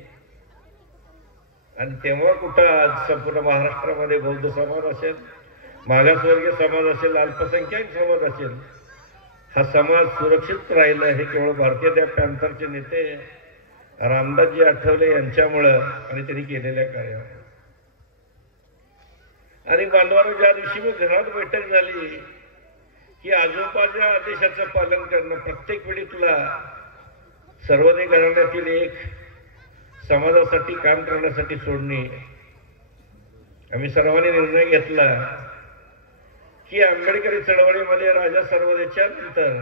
आणि तेव्हा कुठं आज संपूर्ण महाराष्ट्रामध्ये बौद्ध समाज असेल, मागासवर्गीय समाज असेल, अल्पसंख्याक समाज असेल, हा समाज सुरक्षित राहिला हे केवळ भारतीय त्या पॅंथरचे नेते रामदासजी आठवले यांच्यामुळं आणि त्यांनी केलेल्या कार्यामुळे. आणि बांधवांनो, ज्या दिवशी मग घरात बैठक झाली की आजोबाच्या आदेशाचं पालन करणं, प्रत्येक पिढीतला सर्वोदय घराण्यातील एक समाजासाठी काम करण्यासाठी सोडणे, आम्ही सर्वांनी निर्णय घेतला की आंबेडकरी चळवळीमध्ये राजा सर्वोदयच्या नंतर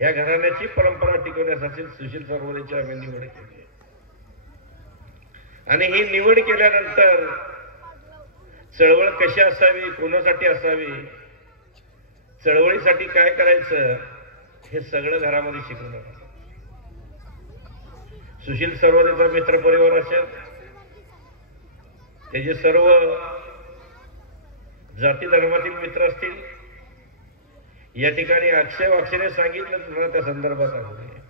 या घराण्याची परंपरा टिकवण्यासाठी सुशील सर्वोदयची आम्ही निवड केली. आणि ही निवड केल्यानंतर चळवळ कशी असावी, कोणासाठी असावी, चळवळीसाठी काय करायचं, हे सगळं घरामध्ये शिकवलं. सुशील सर्वोदयचा मित्रपरिवार असेल, त्याचे सर्व जाती धर्मातील मित्र असतील, या ठिकाणी अक्षय वाक्षेने सांगितलं तुम्हाला त्या संदर्भात आहे.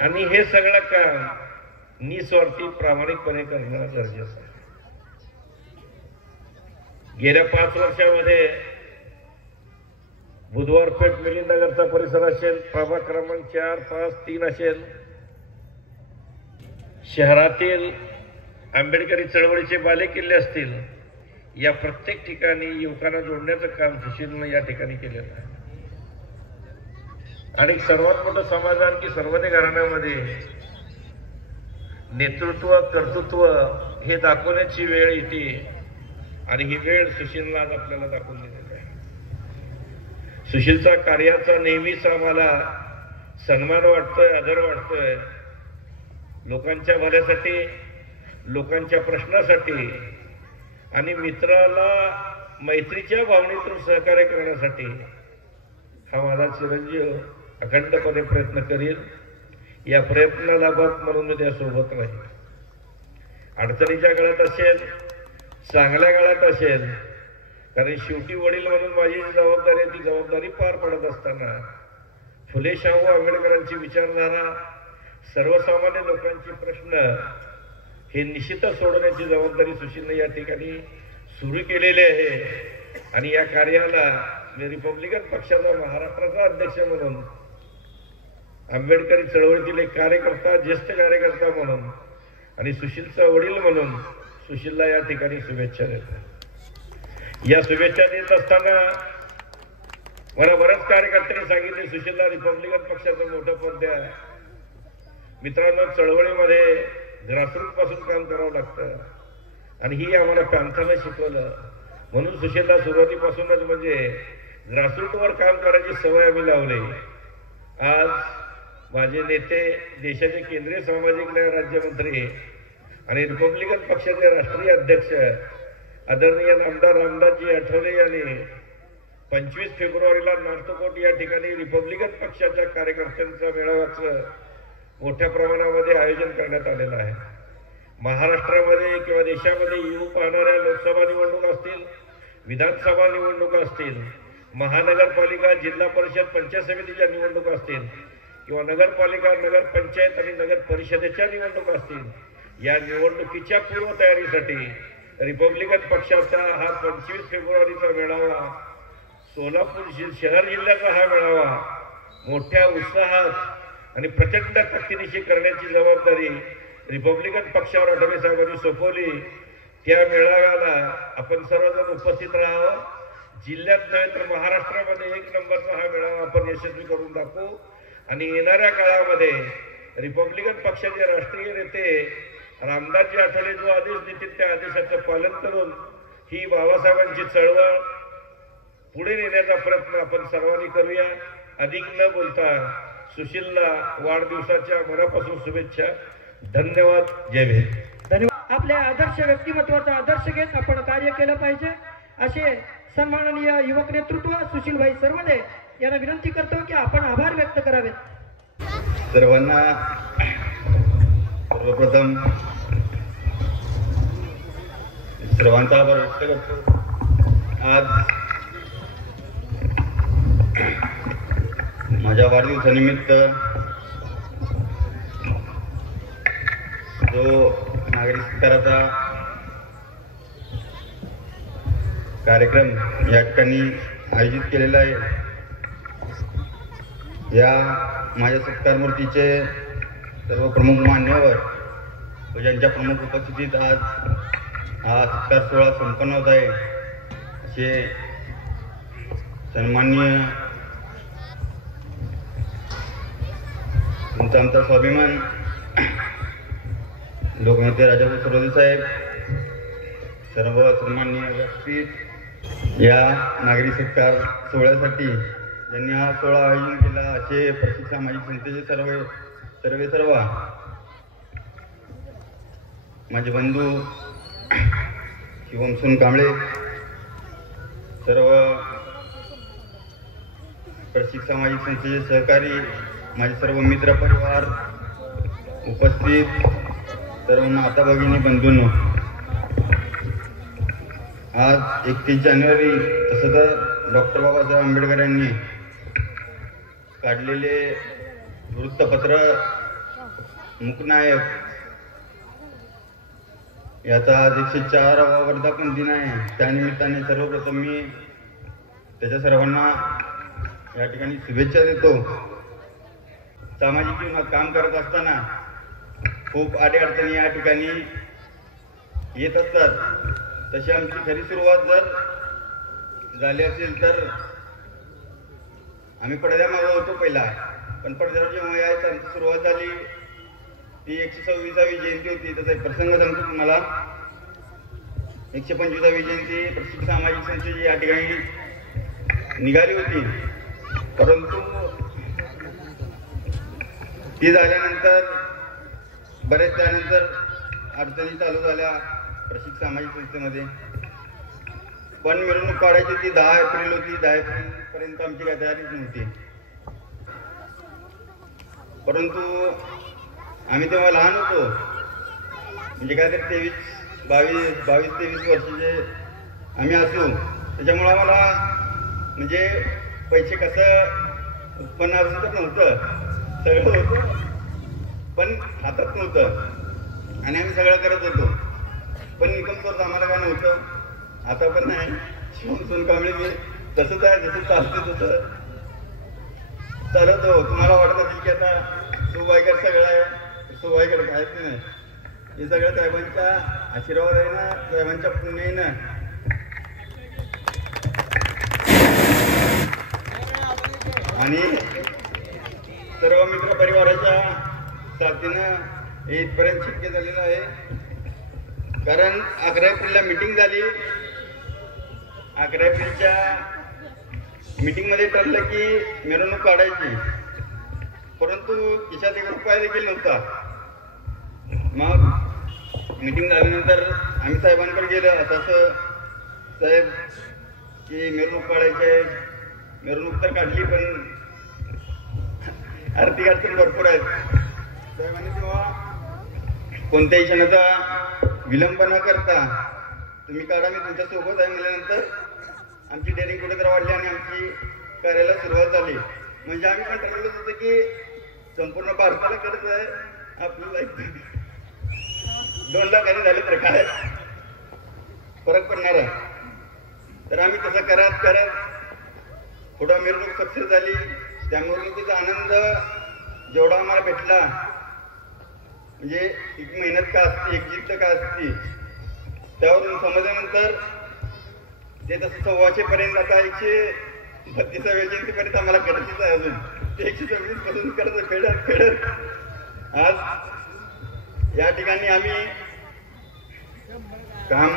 आणि हे सगळं काम निस्वार्थी प्रामाणिकपणे करणं गरजेचं आहे. गेल्या 5 वर्षामध्ये बुधवार पेठ, मिलिंदनगरचा परिसर असेल, प्रभाग क्रमांक 4, 5, 3 असेल, शहरातील आंबेडकरी चळवळीचे बालेकिल्ले असतील, या प्रत्येक ठिकाणी युवकांना जोडण्याचं काम सुशीलनं या ठिकाणी केलेलं आहे. आणि सर्वात मोठं समाधान की सर्वोदय घराण्यामध्ये नेतृत्व, कर्तृत्व हे दाखवण्याची वेळ येते आणि ही वेळ सुशीलला आज आपल्याला दाखवून दिलेली आहे. सुशीलचा कार्याचा नेहमीच आम्हाला सन्मान वाटतोय, आदर वाटतोय. लोकांच्या भल्यासाठी, लोकांच्या प्रश्नासाठी आणि मित्राला मैत्रीच्या भावनेतून सहकार्य करण्यासाठी हा माझा चिरंजीव अखंडपणे प्रयत्न करील. या प्रयत्नाला बत म्हणून मी त्यासोबत राहील. अडचणीच्या काळात असेल, चांगल्या काळात असेल, कारण शेवटी वडील म्हणून माझी जबाबदारी आहे, ती जबाबदारी पार पडत असताना फुले शाहू आंबेडकरांची विचारधारा, सर्वसामान्य लोकांचे प्रश्न हे निश्चितच सोडवण्याची जबाबदारी सुशीलने या ठिकाणी सुरू केलेली आहे. आणि या कार्याला मी रिपब्लिकन पक्षाचा महाराष्ट्राचा अध्यक्ष म्हणून, आंबेडकरी चळवळीतील एक कार्यकर्ता, ज्येष्ठ कार्यकर्ता म्हणून आणि सुशीलचा वडील म्हणून सुशीलला या ठिकाणी शुभेच्छा देतो. या शुभेच्छा देत असताना मला बऱ्याच कार्यकर्त्यांनी सांगितले सुशीलला रिपब्लिकन पक्षाचं मोठं पद द्या. मित्रांनो, चळवळीमध्ये ग्रासरूट पासून काम करावं लागतं आणि ही आम्हाला पॅन्थानं शिकवलं. म्हणून सुशीलला सुरुवातीपासूनच म्हणजे ग्रासरूटवर काम करायची सवय आम्ही लावली. आज माझे नेते, देशाचे केंद्रीय सामाजिक न्याय राज्यमंत्री आणि रिपब्लिकन पक्षाचे राष्ट्रीय अध्यक्ष आदरणीय नामदार रामदासजी आठवले यांनी 25 फेब्रुवारीला नार्तकोट या ठिकाणी रिपब्लिकन पक्षाच्या कार्यकर्त्यांच्या मेळाव्याचं मोठ्या प्रमाणामध्ये आयोजन करण्यात आलेलं आहे. महाराष्ट्रामध्ये किंवा देशामध्ये येऊ पाहणाऱ्या लोकसभा निवडणूक असतील, विधानसभा निवडणुका असतील, महानगरपालिका, जिल्हा परिषद, पंचायत समितीच्या निवडणुका असतील किंवा नगरपालिका, नगरपंचायत आणि नगर परिषदेच्या निवडणुका असतील, या निवडणुकीच्या पूर्वतयारीसाठी रिपब्लिकन पक्षाचा हा 25 फेब्रुवारीचा मेळावा, सोलापूर शहर जिल्ह्याचा हा मेळावा मोठ्या उत्साहात आणि प्रचंड ताकदीनिशी करण्याची जबाबदारी रिपब्लिकन पक्षावर आठवले साहेबांनी सोपवली. त्या मेळाव्याला आपण सर्वजण उपस्थित राहावं. जिल्ह्यात नव्हे तर महाराष्ट्रामध्ये 1 नंबरचा हा मेळावा आपण यशस्वी करून दाखवू आणि येणाऱ्या काळामध्ये रिपब्लिकन पक्षाचे राष्ट्रीय नेते रामदासजी आठवले जो आदेश देतील त्या आदेशाचं पालन करून ही बाबासाहेबांची चळवळ पुढे नेण्याचा प्रयत्न आपण सर्वांनी करूया. अधिक न बोलता सुशीलला वाढदिवसाच्या मनापासून शुभेच्छा. धन्यवाद. जय भीम. धन्यवाद. आपल्या आदर्श व्यक्तिमत्वाचा आदर्श घेत आपण कार्य केलं पाहिजे असे सन्माननीय युवक नेतृत्व सुशीलभाई सरवदे यांना विनंती करतो की आपण आभार व्यक्त करावेत. सर्वांना सर्वप्रथम सर्वांचा आभार व्यक्त करतो. आज माझ्या वाढदिवसानिमित्त जो नागरिक स्तराचा कार्यक्रम या ठिकाणी आयोजित केलेला आहे, या माझ्या सत्कार मूर्तीचे सर्व प्रमुख मान्यवर व ज्यांच्या प्रमुख उपस्थितीत आज हा सत्कार सोहळा संपन्न होत आहे असे सन्माननीय तुमचा आमचा स्वाभिमान लोकनेते राजाभाऊ सरवदे साहेब, सर्व सन्माननीय व्यासपीठ, या नागरी सत्कार सोहळ्यासाठी ज्यांनी हा सोहळा आयोजन केला असे प्रसिद्ध सामाजिक संस्थेचे सर्व माझे बंधू शिवम कांबळे, सर्व प्रसिद्ध सामाजिक संस्थेचे सहकारी, माझे सर्व मित्र परिवार उपस्थित, सर्व माता भगिनी बंधूंनो, आज 31 जानेवारी तसं तर डॉक्टर बाबासाहेब आंबेडकर यांनी काढलेले वृत्तपत्र मूकनायक याचा आज 104वा वर्धापन दिन आहे. त्यानिमित्ताने सर्वप्रथम मी त्याच्या सर्वांना या ठिकाणी शुभेच्छा देतो. सामाजिक जीवनात काम करत असताना खूप अडीअडचणी या ठिकाणी येत असतात. तशी आमची खरी सुरुवात जर झाली असेल तर आम्ही पडद्यामागे होतो पहिला, पण पडद्यावर जेव्हा यायची आमची सुरुवात झाली ती 126वी जयंती होती. त्याचा एक प्रसंग सांगतो तुम्हाला. 125वी जयंती प्रसिद्ध सामाजिक संस्थेची या ठिकाणी निघाली होती, परंतु ती झाल्यानंतर बरेच त्यानंतर अडचणी चालू झाल्या प्रसिद्ध सामाजिक संस्थेमध्ये. पण मिरवणूक काढायची ती 10 एप्रिल होती. 10 एप्रिल पर्यंत आमची काही तयारीच नव्हती. परंतु आम्ही तेव्हा लहान होतो, म्हणजे काहीतरी 22-23 वर्षाचे आम्ही असू. त्याच्यामुळे आम्हाला म्हणजे पैसे कसं उत्पन्न असं तर नव्हतं, सगळं होतं पण हातात नव्हतं आणि आम्ही सगळं करत होतो. पण इन्कम सोर्स आम्हाला काय नव्हतं, आता पण नाही. शिवम कांबळे मी तसंच आहे, जसं चालतं तसं चालत हो. तुम्हाला वाटत असेल की आता सुबाईकर सगळं आहे, सुबाईकर काहीच नाही. हे सगळं साहेबांच्या आशीर्वाद आहे ना, साहेबांच्या पुण्य आहे ना. आणि सर्व मित्र परिवाराच्या साथीनं हे इथपर्यंत शक्य झालेलं आहे. कारण 11 एप्रिलला मीटिंग झाली. 11 एप्रिलच्या मीटिंगमध्ये ठरलं की मिरवणूक काढायची, परंतु खिशात 1 रुपया देखील नव्हता. मग मीटिंग झाल्यानंतर आम्ही साहेबांकडे गेलो, असं साहेब की मिरवणूक काढायची आहे. मिरवणूक तर काढली, पण आर्थिक अडचण भरपूर आहेत. साहेबांनी तेव्हा कोणत्याही क्षणाचा विलंब न करता तुम्ही काढा, मी तुमच्या सोबत आहे म्हणल्यानंतर आमची डेअरिंग कुठेतरी वाढली आणि आमची कार्याला सुरुवात झाली. म्हणजे आम्ही पण ठरवलं होतं की संपूर्ण भारताला करत आहे, आपल्याला 2 लाखांनी झाले तर काय फरक पडणार आहे. तर आम्ही तसं करत पुढं मिरवणूक सक्सेस झाली. त्या मिरवणुकीचा आनंद जेवढा आम्हाला भेटला, म्हणजे एक मेहनत का असते, एक जिद्द का असते, त्यावरून समजल्यानंतर ते तसं 126 पर्यंत, आता 132व्या जयंतीपर्यंत आम्हाला करायचीच आहे. अजून ते 126 पासून करत फेडत आज या ठिकाणी आम्ही काम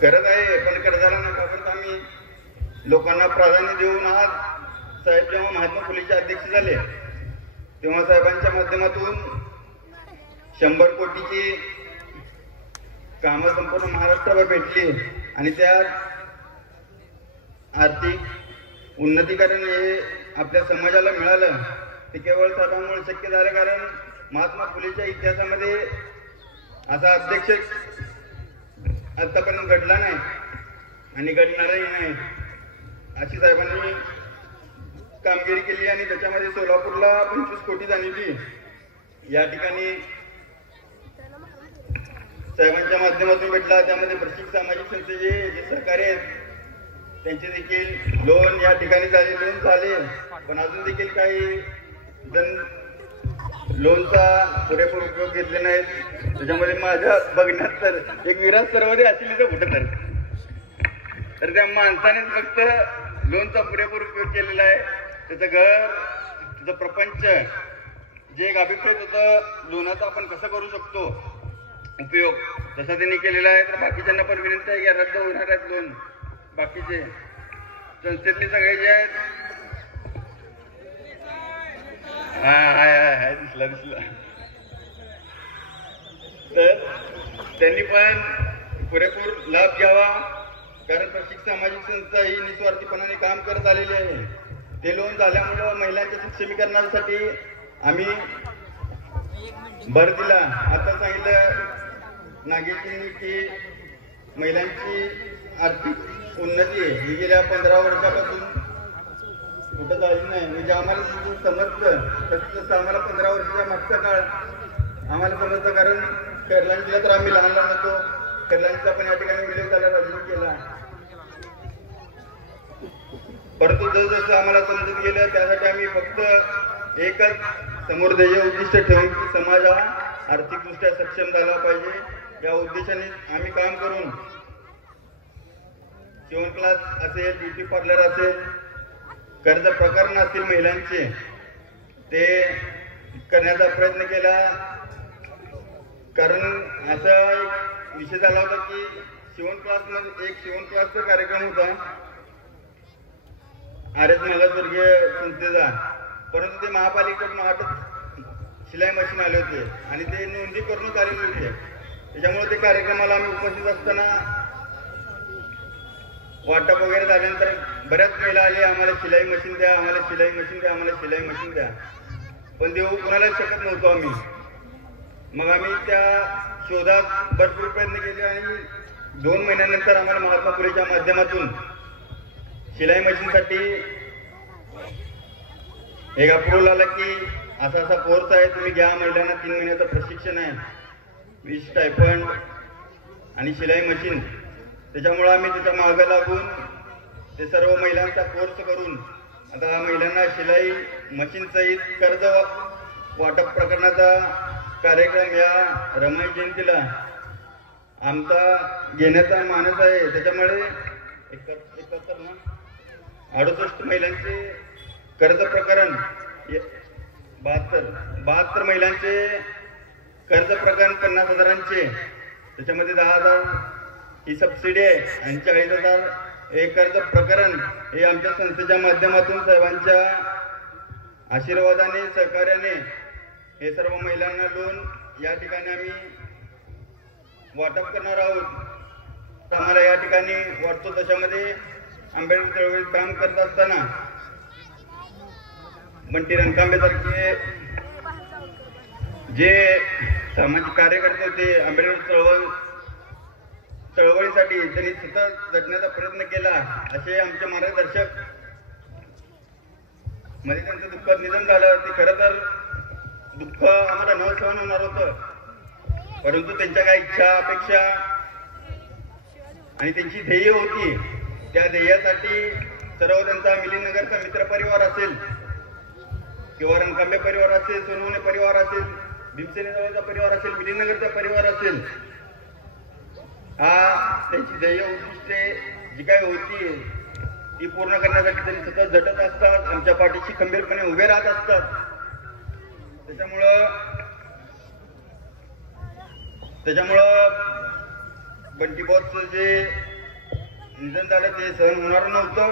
करत आहे. पण कर्जाला न घाबरता आम्ही लोकांना प्राधान्य देऊन आज साहेब जेव्हा महात्मा फुलेचे अध्यक्ष झाले, तेव्हा साहेबांच्या माध्यमातून 100 कोटीची कामं संपूर्ण महाराष्ट्रावर भेटली आणि त्यात आर्थिक उन्नतीकरण हे आपल्या समाजाला मिळालं. ते केवळ साहेबांमुळे शक्य झालं, कारण महात्मा फुलेच्या इतिहासामध्ये असा अध्यक्ष आतापर्यंत घडला नाही आणि घडणारही नाही. अशी साहेबांनी कामगिरी केली आणि त्याच्यामध्ये सोलापूरला 25 कोटी आणली. या ठिकाणी साहेबांच्या माध्यमातून भेटला. त्यामध्ये प्रत्येक सामाजिक संस्थेचे जे सहकार्य आहेत त्यांचे देखील लोन या ठिकाणी लोन झाले, पण अजून देखील काही जण लोनचा पुरेपूर उपयोग घेतले नाहीत. त्याच्यामध्ये माझ्या बघण्यात तर एक विराज सर्वदे असली तर कुठं तर त्या माणसानेच फक्त लोनचा पुरेपूर उपयोग केलेला आहे. त्याचं घर, त्याचं प्रपंच, जे एक अभिप्रेत होतं लोनाचा आपण कसं करू शकतो उपयोग, तसा त्यांनी केलेला आहे. तर बाकीच्यांना पण विनंती आहे की रद्द होणार आहेत लोन. बाकीचे संस्थेतले सगळे जे आहेत, हाय दिसला तर त्यांनी पण पुरेपूर लाभ घ्यावा. कारण प्रत्येक सामाजिक संस्था ही निस्वार्थीपणाने काम करत आलेली आहे. ते लोन झाल्यामुळं महिलांच्या सक्षमीकरणासाठी आम्ही भर दिला. आता सांगितलं नागेशजींनी की महिलांची आर्थिक उन्नती ही गेल्या 15 वर्षापासून कुठं झाली नाही. म्हणजे आम्हाला समजतं तसं आम्हाला 15 वर्षाच्या मागचा काळ आम्हाला समजतं. कारण केरलांजीला तर आम्ही लहान होतो. केरलांचा पण या ठिकाणी विलय झाला, रजू केला. परंतु जसं आम्हाला समजत गेलं त्यासाठी आम्ही फक्त एकच समोर ध्येय उद्दिष्ट ठेवून की समाज हा आर्थिकदृष्ट्या सक्षम झाला पाहिजे. या उद्देशाने आम्ही काम करून शिवण क्लास असेल, ब्युटी पार्लर असेल, कर्ज प्रकरण असतील महिलांचे, ते करण्याचा प्रयत्न केला. कारण असा एक विषय झाला होता की शिवण क्लासमध्ये एक शिवण क्लासचा कार्यक्रम होता आर्यस मागासवर्गीय संस्थेचा, परंतु ते महापालिकेकडून 8 शिलाई मशीन आले होते आणि ते नोंदी करूनच आलेले होते. त्याच्यामुळे ते कार्यक्रमाला आम्ही उपस्थित असताना वाटप वगैरे झाल्यानंतर बऱ्याच महिला आले, आम्हाला शिलाई मशीन द्या, आम्हाला शिलाई मशीन द्या, आम्हाला शिलाई मशीन द्या. पण देऊ कोणालाच शकत नव्हतो आम्ही. मग आम्ही त्या शोधात भरपूर प्रयत्न केले आणि 2 महिन्यानंतर आम्हाला महात्मा फुलेच्या माध्यमातून शिलाई मशीनसाठी एक अप्रूव्हल आला की असा कोर्स आहे, तुम्ही घ्या. महिलांना 3 महिन्याचं प्रशिक्षण आहे, 20 स्टायफंड आणि शिलाई मशीन. त्याच्यामुळे आम्ही त्याच्या मागं लागून ते सर्व महिलांचा कोर्स करून आता महिलांना शिलाई मशीन सहित कर्ज वाटप प्रकरणाचा कार्यक्रम या रमाई जयंतीला आमचा घेण्याचा मानस आहे. त्याच्यामुळे 68 महिलांचे कर्ज प्रकरण 72 महिलांचे कर्ज प्रकरण 50,000चे, त्याच्यामध्ये 10,000 ही सबसिडी आहे आणि 40,000 हे कर्ज प्रकरण हे आमच्या संस्थेच्या माध्यमातून साहेबांच्या आशीर्वादाने सहकार्याने हे सर्व महिलांना लोन या ठिकाणी आम्ही वाटप करणार आहोत. आम्हाला या ठिकाणी वाटतो तशामध्ये आंबेडकर चळवळीत काम करत असताना बंटी रणकांबेसारखे जे सामाजिक कार्यकर्ते होते आंबेडकर चळवळीसाठी त्यांनी सतत झटण्याचा प्रयत्न केला. असे आमचे मार्गदर्शक मध्ये त्यांचं दुःखात निधन झालं. ते खरं तर दुःख आम्हाला न सहन होणार होतं, परंतु त्यांच्या काही इच्छा अपेक्षा आणि त्यांची ध्येय होती. त्या ध्येयासाठी सर्व त्यांचा मिलिंदनगरचा मित्र परिवार असेल किंवा रणकांबे परिवार असेल, सोनवणे परिवार असेल, भीमसेनेचा परिवार असेल, मिलिंदनगरचा परिवार असेल, हा त्यांची ध्येय उद्दिष्टे जी काही होती ती पूर्ण करण्यासाठी त्यांनी सतत झटत असतात, आमच्या पाठीशी खंबीरपणे उभे राहत असतात. त्याच्यामुळं बंटी बॉसचं जे निधन झालं ते सहन होणार नव्हतं,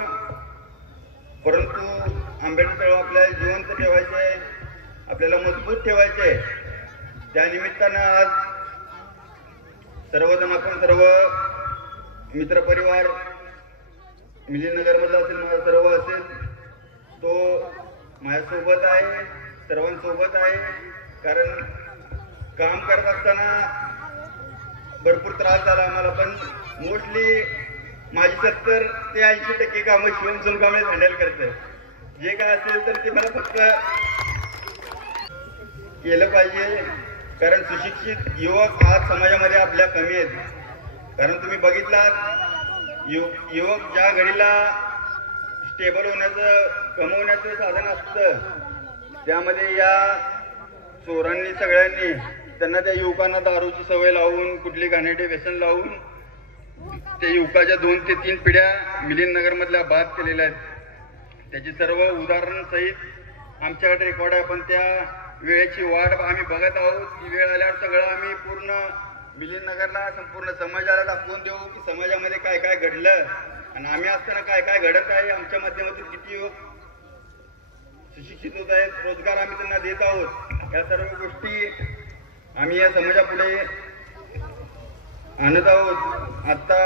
परंतु आंबेडकर चळवळ आपल्याला जिवंत ठेवायचे आहे, आपल्याला मजबूत ठेवायचे आहे. त्या निमित्तानं आज सर्वजण आपण सर्व मित्रपरिवार मिलिंदनगरमधला असेल, माझा सर्व असेल, तो माझ्यासोबत आहे, सर्वांसोबत आहे. कारण काम करत असताना भरपूर त्रास झाला आम्हाला, पण मोस्टली माझी 70 ते 80% कामं शिवम सुनकामेच हँडल करते. जे काय असेल तर ते मला फक्त केलं पाहिजे. कारण सुशिक्षित युवक आज समाजामध्ये आपल्या कमी आहेत. कारण तुम्ही बघितलात युवक ज्या घडीला स्टेबल होण्याचं कमवण्याचं साधन असतं, त्यामध्ये या चोरांनी सगळ्यांनी त्यांना त्या युवकांना दारूची सवय लावून, कुठली घाणेरडी व्यसन लावून त्या युवकाच्या 2 ते 3 पिढ्या मिलिंदनगरमधल्या बाद केलेल्या आहेत. त्याची सर्व उदाहरण सहित आमच्याकडे रेकॉर्ड आहे. पण त्या वेळेची वाट आम्ही बघत आहोत. ती वेळ आल्यावर सगळं आम्ही पूर्ण मिलिंदनगरला, संपूर्ण समाजाला दाखवून देऊ की समाजामध्ये काय काय घडलं आणि आम्ही असताना काय काय घडत आहे. आमच्या माध्यमातून किती युवक सुशिक्षित होत आहेत, रोजगार आम्ही त्यांना देत आहोत. या सर्व गोष्टी आम्ही या समाजापुढे आणत आहोत. आता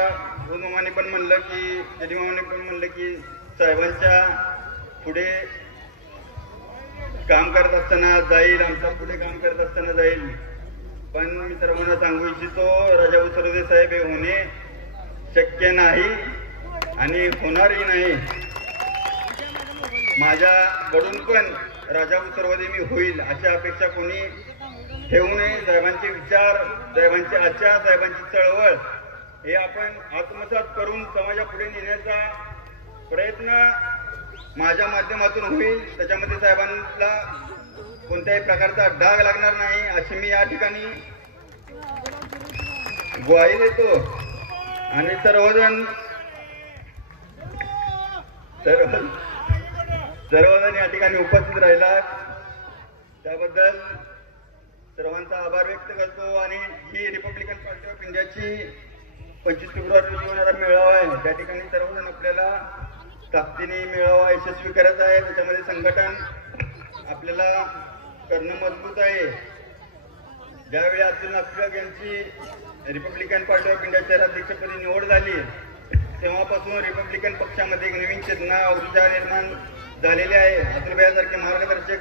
मामाने पण म्हणलं की मामाने पण म्हणलं की साहेबांच्या पुढे काम करत असताना जाईल, आमच्या पुढे काम करत असताना जाईल. पण मी सर्वांना सांगू इच्छितो, राजाभाऊ सरवदे साहेब हे होणे शक्य नाही आणि होणारही नाही. माझ्याकडून पण राजाभाऊ सरवदे मी होईल अशी अपेक्षा कोणी ठेवू नये. साहेबांचे विचार, साहेबांचे आचार, साहेबांची चळवळ हे आपण आत्मसात करून समाजापुढे नेण्याचा प्रयत्न माझ्या माध्यमातून होईल. त्याच्यामध्ये साहेबांना कोणत्याही प्रकारचा डाग लागणार नाही अशी मी या ठिकाणी ग्वाही देतो. आणि सर्वजण या ठिकाणी उपस्थित राहिला त्याबद्दल सर्वांचा आभार व्यक्त करतो. आणि ही रिपब्लिकन पार्टी ऑफ इंडियाची 25 फेब्रुवारी रोजी होणारा मेळावा आहे. त्या ठिकाणी सर्वजण आपल्याला ताकदीने मेळावा यशस्वी करत आहे. त्याच्यामध्ये संघटन आपल्याला करणं मजबूत आहे. ज्यावेळी अर्जुन नागपूर यांची रिपब्लिकन पार्टी ऑफ इंडिया शहराध्यक्षपदी निवड झाली तेव्हापासून रिपब्लिकन पक्षामध्ये एक नवीन चेतना ऊर्जा निर्माण झालेली आहे. अतुलभाईसारखे मार्गदर्शक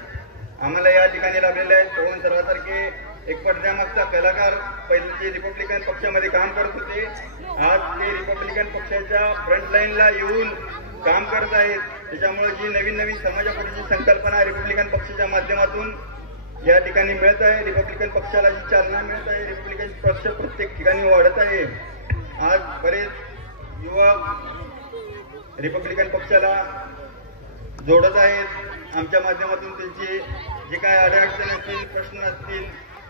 आम्हाला या ठिकाणी लाभलेले आहेत. पवन सरासारखे एक पडद्यामागचा कलाकार पहिले रिपब्लिकन पक्षामध्ये काम करत होते, आज ते रिपब्लिकन पक्षाच्या फ्रंट लाईनला येऊन काम करत आहेत. त्याच्यामुळे जी नवीन समाजापुढची संकल्पना रिपब्लिकन पक्षाच्या माध्यमातून या ठिकाणी मिळत आहे, रिपब्लिकन पक्षाला जी चालना मिळत आहे, रिपब्लिकन पक्ष प्रत्येक ठिकाणी वाढत आहे. आज बरेच युवक रिपब्लिकन पक्षाला जोडत आहेत. आमच्या माध्यमातून त्यांची जे काय अडचणी असतील, प्रश्न असतील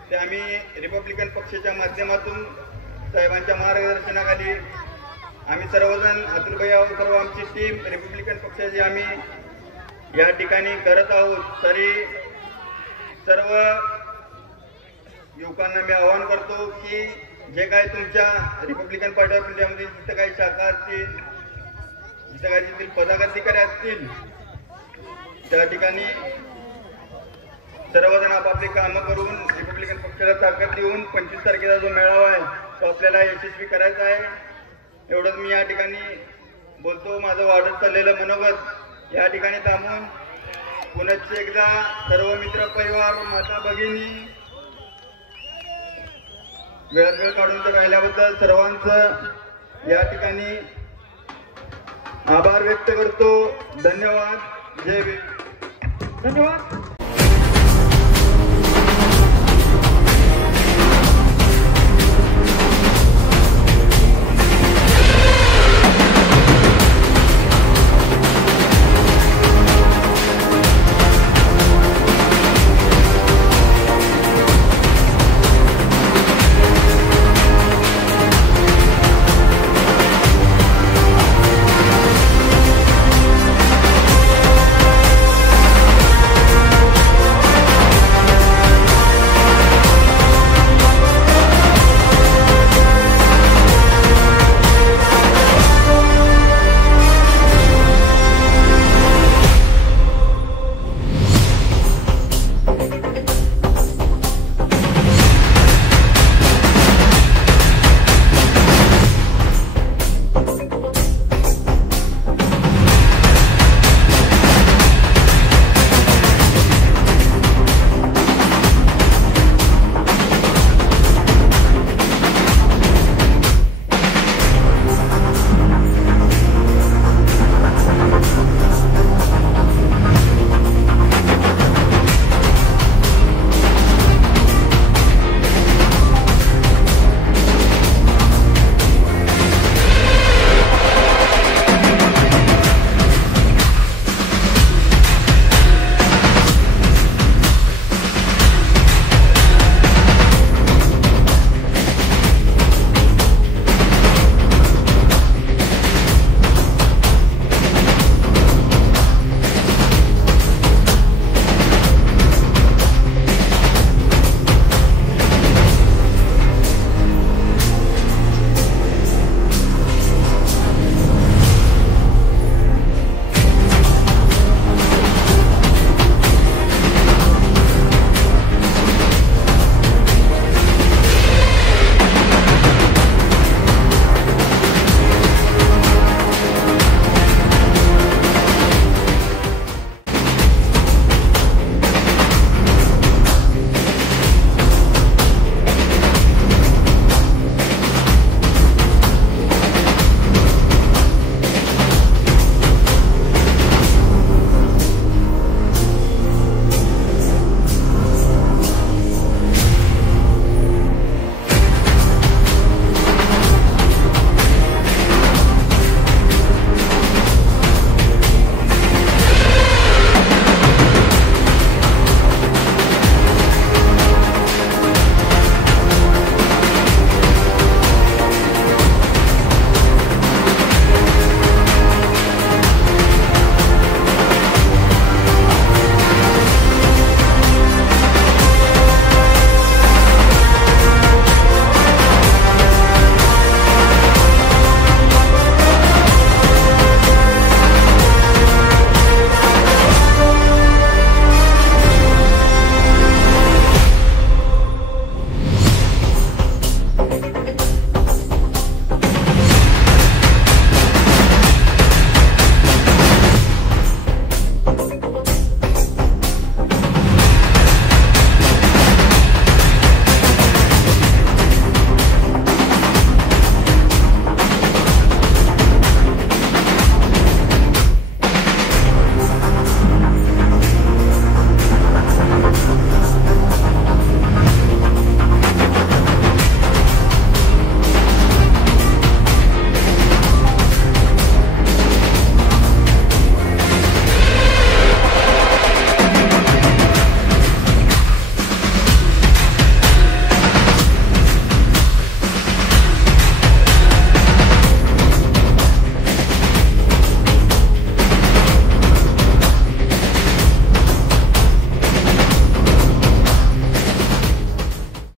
ते आम्ही रिपब्लिकन पक्षाच्या माध्यमातून साहेबांच्या मार्गदर्शनाखाली आम्ही सर्वजण अतुलभाई सर्व आमची टीम रिपब्लिकन पक्षाची आम्ही या ठिकाणी करत आहोत, तरी सर्व युवकांना मी आवाहन करतो की जे काही तुमच्या रिपब्लिकन पार्टी ऑफ इंडियामध्ये जिथं काही शाखा असतील, जिथं काही तिथील पदाधिकारी असतील, त्या ठिकाणी सर्वजण आपापली कामं करून रिपब्लिकन पक्षाला ताकद देऊन 25 तारखेला जो मेळावा आहे तो आपल्याला यशस्वी करायचा आहे. एवढंच मी या ठिकाणी बोलतो. माझं वाढत चाललेलं मनोगत या ठिकाणी थांबून पुनश्च एकदा सर्व मित्र परिवार, माता भगिनी वेळात वेळ काढून तर राहिल्याबद्दल सर्वांचं या ठिकाणी आभार व्यक्त करतो. धन्यवाद. जय भीम. धन्यवाद.